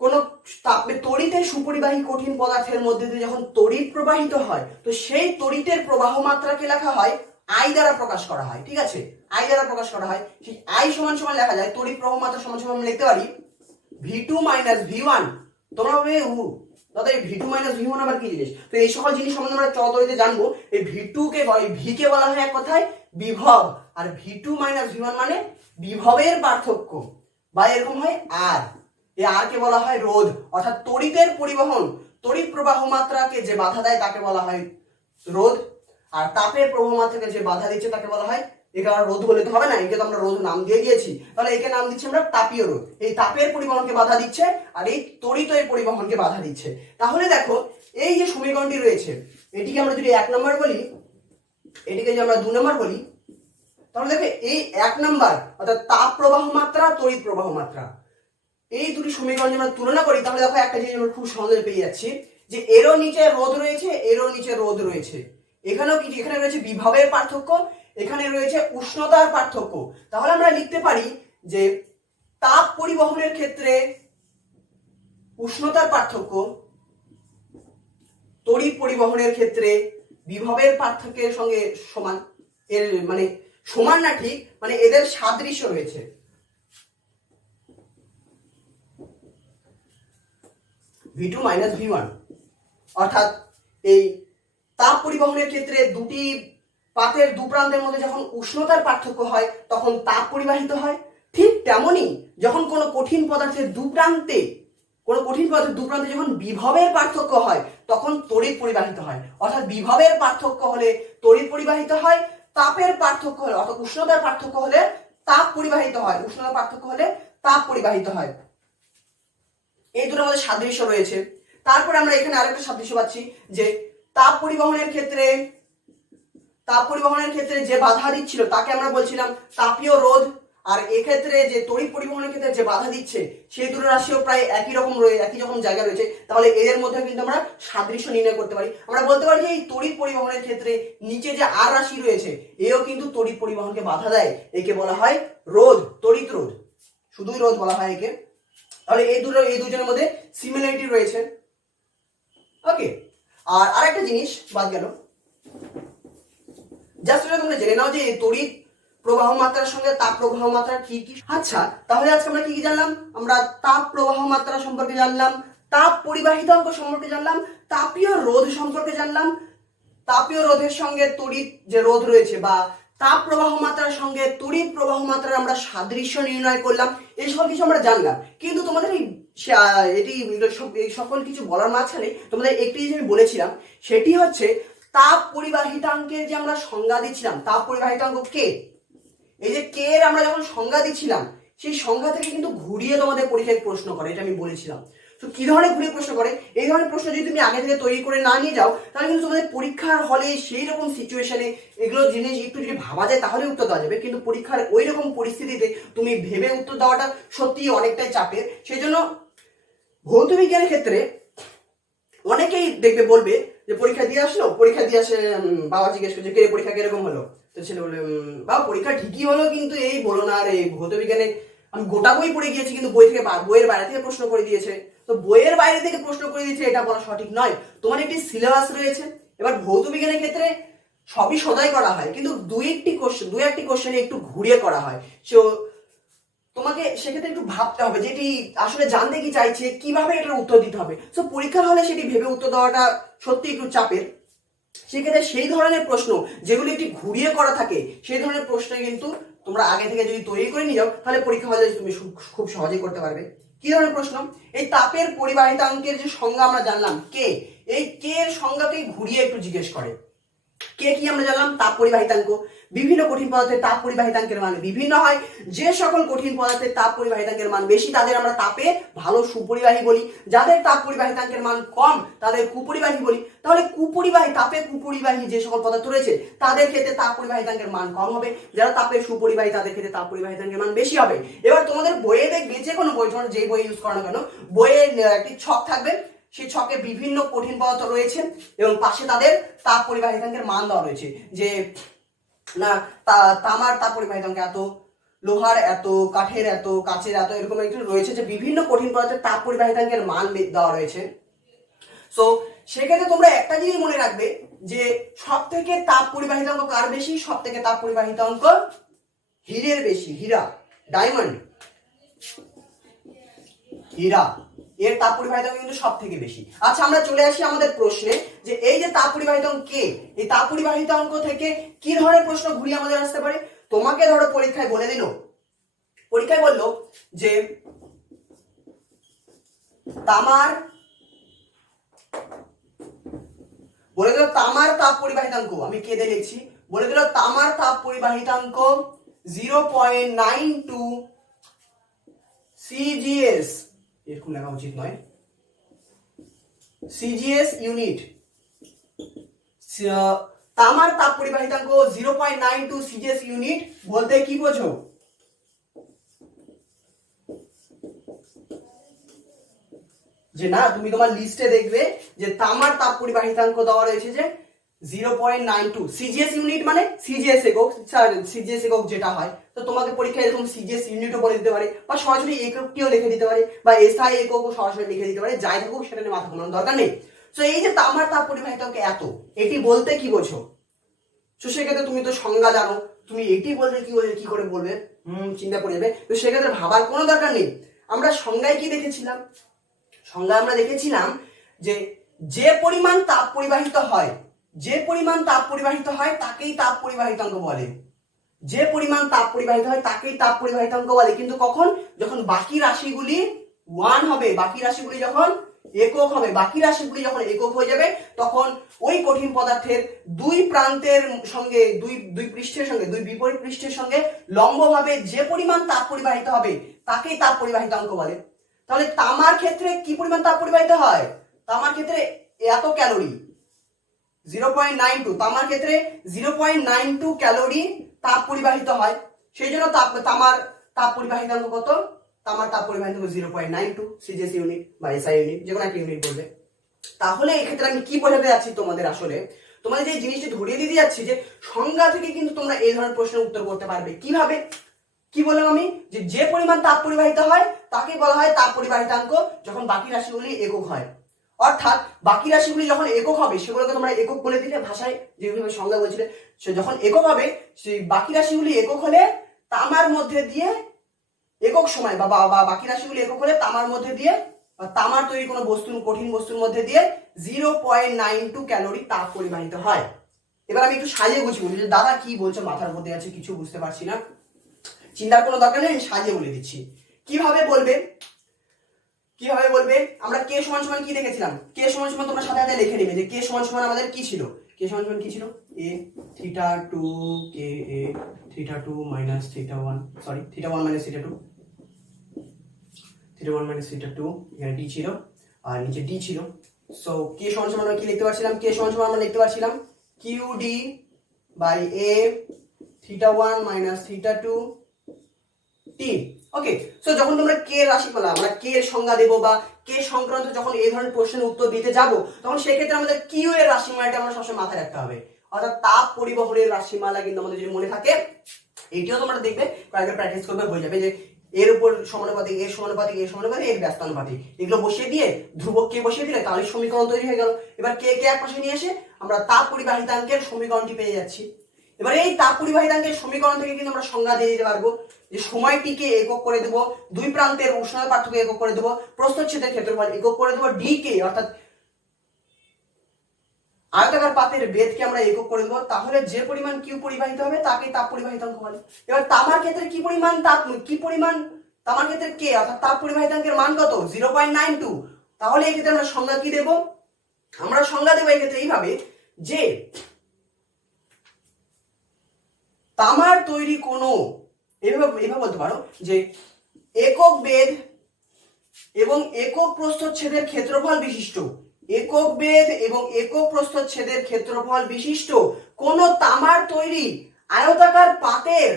কোন তড়িতের সুপরিবাহী কঠিন পদার্থের মধ্যে দিয়ে যখন তড়িৎ প্রবাহিত হয়, তো সেই তড়িতের প্রবাহ মাত্রাকে লেখা হয় আই দ্বারা প্রকাশ করা হয়। ঠিক আছে, আই দ্বারা প্রকাশ করা হয়। সেই আই সমান সমান লেখা যায় তড়িৎ প্রবাহ মাত্রা সমান সমান আমরা লিখতে পারি V2 মাইনাস V1। তোমরা ভাবে দাদা এই V2 মাইনাস V1 আবার কি জিনিস? তো এই সকল জিনিস সম্বন্ধে আমরা চলতরিতে জানবো। এই V2 কে V কে বলা হয় এক কথায় বিভব, আর V2 মাইনাস V1 মানে বিভবের পার্থক্য, বা এরকম হয় আর। এই আর কে বলা হয় রোধ, অর্থাৎ তড়িতের পরিবহন, তড়িৎ প্রবাহ মাত্রাকে যে বাধা দেয় তাকে বলা হয় রোধ, আর তাপের প্রবাহ মাত্রাকে যে বাধা দিচ্ছে তাকে বলা হয়, একে আমরা রোধ বলে তো হবে না, একে তো আমরা রোধ নাম দিয়ে দিয়েছি, তাহলে একে নাম দিচ্ছি আমরা তাপীয় রোধ। এই তাপের পরিবহনকে বাধা দিচ্ছে আর এই তড়িতের পরিবহনকে বাধা দিচ্ছে। তাহলে দেখো এই যে সমীকরণটি রয়েছে, এটিকে আমরা যদি 1 নম্বর বলি, এটিকে যদি আমরা 2 নম্বর বলি, তাহলে দেখো এই 1 নম্বর অর্থাৎ তাপ প্রবাহ মাত্রা, তড়িৎ প্রবাহ মাত্রা, এই দুটি সমীকরণ যদি আমরা তুলনা করি, তাহলে দেখো একটা জিনিস আমরা খুব সহজে পেয়ে যাচ্ছি যে এরও নিচে রোধ রয়েছে, এরও নিচে রোধ রয়েছে। এখানেও কি, এখানে রয়েছে বিভবের পার্থক্য, এখানে রয়েছে উষ্ণতার পার্থক্য। তাহলে আমরা লিখতে পারি যে তাপ পরিবহনের ক্ষেত্রে উষ্ণতার পার্থক্য, তড়িৎ পরিবহনের ক্ষেত্রে বিভবের পার্থক্যের সঙ্গে সমান। এর মানে সমান না ঠিক, মানে এদের সাদৃশ্য রয়েছে। V2 মাইনাস V1, অর্থাৎ এই তাপ পরিবহনের ক্ষেত্রে দুটি পাতের দু প্রান্তের মধ্যে যখন উষ্ণতার পার্থক্য হয় তখন তাপ পরিবাহিত হয়। ঠিক তেমনি যখন কোনো কঠিন পদার্থের দু প্রান্তে যখন বিভবের পার্থক্য হয় তখন তড়িৎ পরিবাহিত হয়। অর্থাৎ বিভবের পার্থক্য হলে তড়িৎ পরিবাহিত হয়, তাপের পার্থক্য হলে অর্থাৎ উষ্ণতার পার্থক্য হলে তাপ পরিবাহিত হয়, উষ্ণতার পার্থক্য হলে তাপ পরিবাহিত হয়। এই দুটোর মধ্যে সাদৃশ্য রয়েছে। তারপরে আমরা এখানে আরেকটা সাদৃশ্য পাচ্ছি যে তাপ পরিবহনের ক্ষেত্রে যে বাধা দিচ্ছিল তাকে আমরা বলছিলাম তাপীয় রোধ, আর এক্ষেত্রে যে তড়িৎ পরিবহনের ক্ষেত্রে যে বাধা দিচ্ছে সেই দুটো রাশিও প্রায় একই রকম জায়গা রয়েছে। তাহলে এদের মধ্যে কিন্তু আমরা সাদৃশ্য নির্ণয় করতে পারি। আমরা বলতে পারি যে এই তড়িৎ পরিবহনের ক্ষেত্রে নিচে যে আর রাশি রয়েছে এও কিন্তু তড়িৎ পরিবহনকে বাধা দেয়, একে বলা হয় রোধ, তড়িৎ রোধ, শুধুই রোধ বলা হয় একে। তাহলে এই দুজনের মধ্যে সিমিলারিটি রয়েছে। ওকে, আর আরেকটা জিনিস বাদ গেল, জাস্ট তোমরা জেনে নাও যে তড়িৎ প্রবাহ মাত্রার সঙ্গে তাপ প্রবাহ মাত্রা কি কি। আচ্ছা, তাহলে আজকে আমরা কি কি জানলাম? আমরা তাপ প্রবাহ মাত্রা সম্পর্কে জানলাম, তাপ পরিবাহিতাঙ্ক সম্পর্কে জানলাম, তাপীয় রোধ সম্পর্কে জানলাম, তাপীয় রোধের সঙ্গে তড়িৎ যে রোধ রয়েছে বা তাপ প্রবাহ মাত্রার সঙ্গে তড়িৎ প্রবাহ মাত্রার আমরা সাদৃশ্য নির্ণয় করলাম। এই সকল কিছু আমরা জানলাম, কিন্তু তোমাদের এই সকল কিছু বলার মাঝখানে তোমাদের একটি জিনিস আমি বলেছিলাম, সেটি হচ্ছে তাপ পরিবাহিতাঙ্কের যে আমরা সংজ্ঞা দিচ্ছিলাম, তাপ পরিবাহিতাঙ্ক কে, এই যে কে এর আমরা যখন সংজ্ঞা দিচ্ছিলাম সেই সংজ্ঞা থেকে কিন্তু ঘুরিয়ে তোমাদের পরীক্ষায় প্রশ্ন করে, এটা আমি বলেছিলাম। তো কি ধরনের ঘুরিয়ে প্রশ্ন করে? এই ধরনের প্রশ্ন যদি তুমি আগে থেকে তৈরি করে না নিয়ে যাও তাহলে কিন্তু তোমাদের পরীক্ষার হলে সেই রকম সিচুয়েশনে এগুলো জিনিস একটু যদি ভাবা যায় তাহলে উত্তর দেওয়া যাবে, কিন্তু পরীক্ষার ওই রকম পরিস্থিতিতে তুমি ভেবে উত্তর দেওয়াটা সত্যি অনেকটাই চাপের। সেই জন্য ভৌত বিজ্ঞানের ক্ষেত্রে অনেকেই দেখবে বলবে যে পরীক্ষা দিয়ে আসলো, পরীক্ষা দিয়ে আসে বাবা জিজ্ঞেস করছে কে পরীক্ষা কিরকম হলো, তো ছেলে বলে বাবা পরীক্ষা ঠিকই হলো, কিন্তু এই বলো না রে ভৌত বিজ্ঞানে আমি গোটা বই পড়ে গিয়েছি কিন্তু বইয়ের বাইরে থেকে প্রশ্ন করে দিয়েছে। তো বইয়ের বাইরে থেকে প্রশ্ন করে দিয়েছে এটা বলা সঠিক নয়, তোমার একটি সিলেবাস রয়েছে। এবার ভৌত বিজ্ঞানের ক্ষেত্রে সবই সদাই করা হয়, কিন্তু দুই একটি কোশ্চেনে একটু ঘুরিয়ে করা হয়। সো তোমাকে সেক্ষেত্রে একটু ভাবতে হবে যে এটি আসলে জানতে কি চাইছে, কিভাবে এটার উত্তর দিতে হবে। সো পরীক্ষার হলে সেটি ভেবে উত্তর দেওয়াটা সত্যি একটু চাপের। সেক্ষেত্রে সেই ধরনের প্রশ্ন যেগুলো একটি ঘুরিয়ে করা থাকে সেই ধরনের প্রশ্ন কিন্তু তোমরা আগে থেকে যদি তৈরি করে নিয়ে যাও তাহলে পরীক্ষা হলে তুমি খুব সহজেই করতে পারবে। কি ধরনের প্রশ্ন? এই তাপের পরিবাহিতাঙ্কের যে সংজ্ঞা আমরা জানলাম কে, এই কে এর সংজ্ঞাকেই ঘুরিয়ে একটু জিজ্ঞেস করে। কে কি আমরা জানলাম? তাপ পরিবাহিতাঙ্ক। বিভিন্ন কঠিন পদার্থের তাপ পরিবাহিতাঙ্কের মান বিভিন্ন হয়। যে সকল কঠিন পদার্থের তাপ পরিবাহিতাঙ্কের মান বেশি তাদের আমরা তাপে ভালো সুপরিবাহী বলি, যাদের তাপ পরিবাহিতাঙ্কের মান কম তাদের কুপরিবাহী বলি। তাহলে তাপে কুপরিবাহী যে সকল পদার্থ রয়েছে তাদের ক্ষেত্রে তাপ পরিবাহিতাঙ্কের মান কম হবে, যারা তাপের সুপরিবাহী তাদের ক্ষেত্রে তাপ পরিবাহিতাঙ্কের মান বেশি হবে। এবার তোমাদের বইয়ে দেখবে, যে কোনো বই, তোমরা যে বই ইউজ করো না কেন, বইয়ে একটি ছক থাকবে, সেই ছকে বিভিন্ন কঠিন পদার্থ রয়েছে এবং পাশে তাদের তাপ পরিবাহিতাঙ্কের মান দেওয়া রয়েছে, যে না তামার তাপ পরিবাহিতাঙ্ক এত, লোহার এত, কাঠের এত, কাচের এত, এরকম একটু রয়েছে যে বিভিন্ন কঠিন পদার্থের তাপ পরিবাহিতাঙ্কের মান দেওয়া রয়েছে। সো সেক্ষেত্রে তোমরা একটা জিনিস মনে রাখবে যে সব থেকে তাপ পরিবাহিতাঙ্ক কার বেশি? সব থেকে তাপ পরিবাহিতাঙ্ক হীরের বেশি। হীরা, ডায়মন্ড, হীরা, এর তাপ পরিবাহিতাঙ্ক কিন্তু সব থেকে বেশি। আচ্ছা, আমরা চলে আসি আমাদের প্রশ্নে যে এই যে তাপ পরিবাহিতাঙ্ক কে, এই তাপ পরিবাহিতাঙ্ক থেকে কি ধরনের প্রশ্ন ঘুরিয়ে আমাদের আসতে পারে? তোমাকে ধরো পরীক্ষায় বলে দিল, পরীক্ষায় বললো যে তামার, বলে দিল তামার তাপ পরিবাহিতাঙ্ক, আমি কে দিয়ে লিখছি, বলে দিল তামার তাপ পরিবাহিতাঙ্ক 0.92 সিজিএস, এরকম লেখা উচিত নয়, সিজিএস ইউনিট। তামার তাপ পরিবাহিতাঙ্ক 0.92 সিজিএস ইউনিট বলতে কি বোঝো? যে না, তুমি তোমার লিস্টে দেখবে যে তামার তাপ পরিবাহিতাঙ্ক দেওয়া রয়েছে যে 0.92 সিজিএস ইউনিট, মানে সিজিএস একক, সিজিএস একক যেটা হয়, তো তোমাকে পরীক্ষায় এরকম সিজিএস ইউনিটও বলে দিতে পারে, বা সরাসরি এককটিও লিখে দিতে পারে, বা এসআই এককও সরাসরি লিখে দিতে পারে, যাই থাকুক সেটা নিয়ে মাথা ঘামানোর দরকার নেই। তো এই যে তামার তাপ পরিবাহিতাঙ্ক এত, এটি বলতে কি বোঝো? তো সেক্ষেত্রে তুমি তো সংজ্ঞা জানো, তুমি এটি বলতে কি বলবে, কি করে বলবে, চিন্তা পড়ে যাবে। তো সেক্ষেত্রে ভাবার কোনো দরকার নেই। আমরা সংজ্ঞায় কি দেখেছিলাম? সংজ্ঞায় আমরা দেখেছিলাম যে যে পরিমাণ তাপ পরিবাহিত হয়, যে পরিমাণ তাপ পরিবাহিত হয় তাকেই তাপ পরিবাহিতাঙ্ক বলে। যে পরিমাণ তাপ পরিবাহিত হয় তাকেই তাপ পরিবাহিতাঙ্ক বলে, কিন্তু কখন? যখন বাকি রাশিগুলি 1 হবে, বাকি রাশিগুলি যখন একক হবে, বাকি রাশিগুলি যখন একক হয়ে যাবে, তখন ওই কঠিন পদার্থের দুই প্রান্তের সঙ্গে, দুই পৃষ্ঠের সঙ্গে, দুই বিপরীত পৃষ্ঠের সঙ্গে লম্বভাবে যে পরিমাণ তাপ পরিবাহিত হবে তাকেই তাপ পরিবাহিতাঙ্ক বলে। তাহলে তামার ক্ষেত্রে কি পরিমাণ তাপ পরিবাহিত হয়? তামার ক্ষেত্রে এত ক্যালোরি, 0.92, তামার ক্ষেত্রে 0.92 ক্যালোরি তাপ পরিবাহিত হয়। সেই জন্য তামার তাপ পরিবাহিতাঙ্ক কত? তামার তাপ পরিবাহিতাঙ্ক 0.92 সিজিএস ইউনিট বা এসআই ইউনিট, যে কোনো একটা ইউনিট বলবে। তাহলে এক্ষেত্রে আমি কি বোঝাতে যাচ্ছি তোমাদের? আসলে তোমাদের যে জিনিসটি ধরিয়ে দিতে যাচ্ছি যে সংজ্ঞা থেকে কিন্তু তোমরা এই ধরনের প্রশ্নের উত্তর করতে পারবে। কিভাবে? কি বললাম আমি? যে যে পরিমাণ তাপ পরিবাহিত হয় তাকে বলা হয় তাপ পরিবাহিতাঙ্ক, যখন বাকি রাশিগুলি একক হয়। অর্থাৎ বাকি রাশিগুলি যখন একক হবে, সেগুলোকে তোমরা একক বলে দিলে, ভাষায় যেভাবে সংজ্ঞা বলছিলে, সে যখন একক হবে, সেই বাকি রাশিগুলি একক হলে তামার মধ্যে দিয়ে একক সময়, বা বাকি রাশিগুলি একক হলে তামার মধ্যে দিয়ে, তামার তৈরি কোনো বস্তু, কঠিন বস্তুর মধ্যে দিয়ে 0.92 ক্যালোরি তাপ পরিবাহিত হয়। এবার আমি একটু সাজিয়ে গুছিয়ে বলি, যে দাদা কি বলছো, মাথার মধ্যে আছে, কিছু বুঝতে পারছি না, চিন্তার কোনো দরকার নেই, আমি সাজিয়ে বলে দিচ্ছি। কিভাবে বলবে? কিভাবে বলবে? আমরা কে সমান সমান কি দেখেছিলাম? কে সমান সমান তোমরা সাথে সাথে লিখে নেবে যে কে সমান সমান আমাদের কি ছিল? কে সমান সমান কি ছিল? a theta 2 K a theta 2 minus theta 1, sorry theta 1 minus theta 2, theta 1 minus theta 2, এখানে d ছিল আর নিচে d ছিল। সো কে সমান সমান আমরা কি লিখতে পারছিলাম? কে সমান সমান আমরা লিখতে পারছিলাম qd by a theta 1 minus theta 2 t। Okay, so যখন তোমরা কে রাশিমালা, আমরা কে এর সংজ্ঞা দেব বা কে সংক্রান্ত যখন এই ধরনের প্রশ্নের উত্তর দিতে যাব, তখন সেক্ষেত্রে আমাদের কিউ এর রাশিমালাটা আমরা সবসময় মাথায় রাখতে হবে। অর্থাৎ তাপ পরিবহনের রাশিমালা কিন্তু আমাদের যদি মনে থাকে, এইটিও তোমরা দেখবে কয়েকবার প্র্যাকটিস করবে, হয়ে যাবে যে এর উপর সমানুপাতিক, এর সমানুপাতিক, এর সমানুপাতিক, এর ব্যস্তানুপাতিক, এগুলো বসিয়ে দিয়ে ধ্রুবক কে বসিয়ে দিলে তাহলে সমীকরণ তৈরি হয়ে গেল। এবার কে কে এক পাশে নিয়ে এসে আমরা তাপ পরিবাহিতাঙ্কের সমীকরণটি পেয়ে যাচ্ছি। এবার এই তাপ পরিবাহিতাঙ্কের সমীকরণ থেকে কিন্তু আমরা সংজ্ঞা দিয়ে দিতে পারবো যে সময়টিকে একক করে দেব, দুই প্রান্তের উষ্ণতা পার্থক্য একক করে দেব, প্রস্থচ্ছেদের ক্ষেত্রফল একক করে দেব, ডি কে অর্থাৎ আয়তাকার পাতের বেধকে আমরা একক করে দেব। তাহলে যে পরিমাণ কিউ পরিবাহিত হবে তাকে তাপ পরিবাহিতাঙ্ক বলে। এবার তামার ক্ষেত্রে কি পরিমাণ তাপ, কি পরিমাণ তামার ক্ষেত্রে কে অর্থাৎ তাপ পরিবাহিতাঙ্কের মান কত? 0.92। তাহলে এই ক্ষেত্রে আমরা সংজ্ঞা কি দেব? আমরা সংজ্ঞা দেব এই ক্ষেত্রে এইভাবে যে তামার তৈরি কোনো, এভাবে বলতে পারো যে একক বেধ এবং একক প্রস্থচ্ছেদের ক্ষেত্রফল বিশিষ্ট, একক বেধ এবং একক প্রস্থচ্ছেদের ক্ষেত্রফল বিশিষ্ট কোন তামার তৈরি আয়তাকার পাতের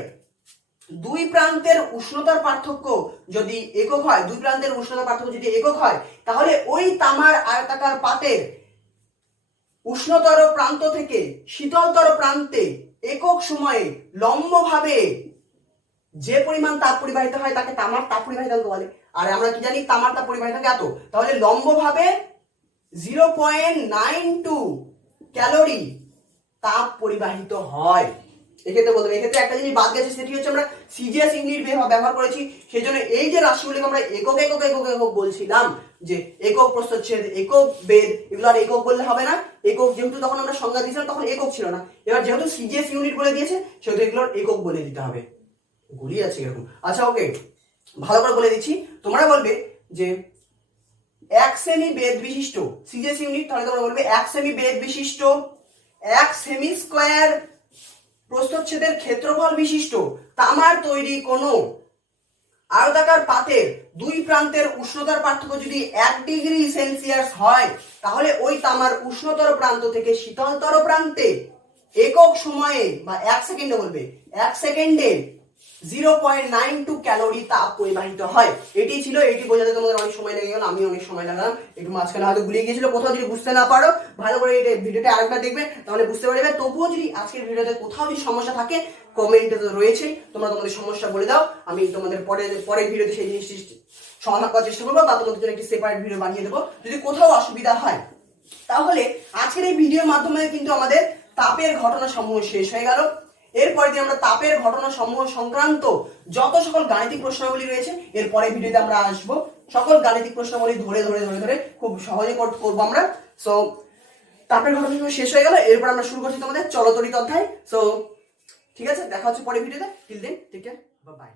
দুই প্রান্তের উষ্ণতার পার্থক্য যদি একক হয়, দুই প্রান্তের উষ্ণতার পার্থক্য যদি একক হয়, তাহলে ওই তামার আয়তাকার পাতের উষ্ণতর প্রান্ত থেকে শীতলতর প্রান্তে একক সময়ে লম্বভাবে যে পরিমাণ তাপ পরিবাহিত হয় তাকে তামার তাপ পরিবাহিতাঙ্ক বলে। আর আমরা কি জানি তামার তাপ পরিবাহিতাঙ্ক এত, তাহলে লম্বভাবে 0.92 ক্যালোরি তাপ পরিবাহিত হয়। এক্ষেত্রে বলতে এক্ষেত্রে একটা জিনিস বাদ গেছে, সেটি হচ্ছে আমরা সিজিএস ইউনিট ব্যবহার করেছি, সেই জন্য এই যে রাশিগুলিকে আমরা একক একক একক একক বলছিলাম, যে একক প্রস্থচ্ছেদ, একক বেদ, এগুলো আর একক বললে হবে না। একক যেহেতু তখন আমরা সংজ্ঞা দিয়েছিলাম তখন একক ছিল না, এবার যেহেতু সিজিএস ইউনিট বলে দিয়েছে সেহেতু এগুলোর একক বলে দিতে হবে। গুলি আছে এরকম। আচ্ছা ওকে, ভালো করে বলে দিচ্ছি, তোমরা বলবে যে 1 সেমি বেদ বিশিষ্ট সিজিএস ইউনিট, তাহলে তোমরা বলবে 1 সেমি বেদ বিশিষ্ট 1 সেমি স্কয়ার প্রস্থচ্ছেদের ক্ষেত্রফল বিশিষ্ট তামার তৈরি কোন আয়তাকার পাতের দুই প্রান্তের উষ্ণতার পার্থক্য যদি 1 ডিগ্রি সেলসিয়াস হয়, তাহলে ওই তামার উষ্ণতর প্রান্ত থেকে শীতলতর প্রান্তে একক সময়ে বা 1 সেকেন্ডে বলবে 1 সেকেন্ডে 0.92 ক্যালোরি তাপ পরিবাহিত হয়। এটি ছিল, এটি বোঝাতে তোমাদের অনেক সময় লেগে গেল, আমি অনেক সময় লাগালাম, একটু মাঝখানে হয়তো গুলিয়ে গিয়েছিল। কোথাও যদি বুঝতে না পারো ভালো করে এই ভিডিওটা আরেকবার দেখবে, তাহলে বুঝতে পারবে। তবুও যদি আজকের ভিডিওতে কোথাও যদি সমস্যা থাকে কমেন্টে তো রয়েছে, তোমরা তোমাদের সমস্যা বলে দাও, আমি তোমাদের পরের ভিডিওতে সেই জিনিসটি সমাধান করার চেষ্টা করবো বা তোমাদের জন্য একটি সেপারেট ভিডিও বানিয়ে দেবো যদি কোথাও অসুবিধা হয়। তাহলে আজকের এই ভিডিওর মাধ্যমে কিন্তু আমাদের তাপের ঘটনা সমূহ শেষ হয়ে গেল। এরপরে দিয়ে আমরা তাপের ঘটনা সমূহ সংক্রান্ত যত সকল গাণিতিক প্রশ্নাবলী রয়েছে এর পরের ভিডিওতে আমরা আসবো। সকল গাণিতিক প্রশ্নাবলী ধরে ধরে ধরে ধরে খুব সহজে করবো আমরা। সো তাপের ঘটনা সমূহ শেষ হয়ে গেল, এরপর আমরা শুরু করছি তোমাদের চলতরিত অধ্যায়। সো ঠিক আছে, দেখা হচ্ছে পরের ভিডিওতে। Till then take care, bye by.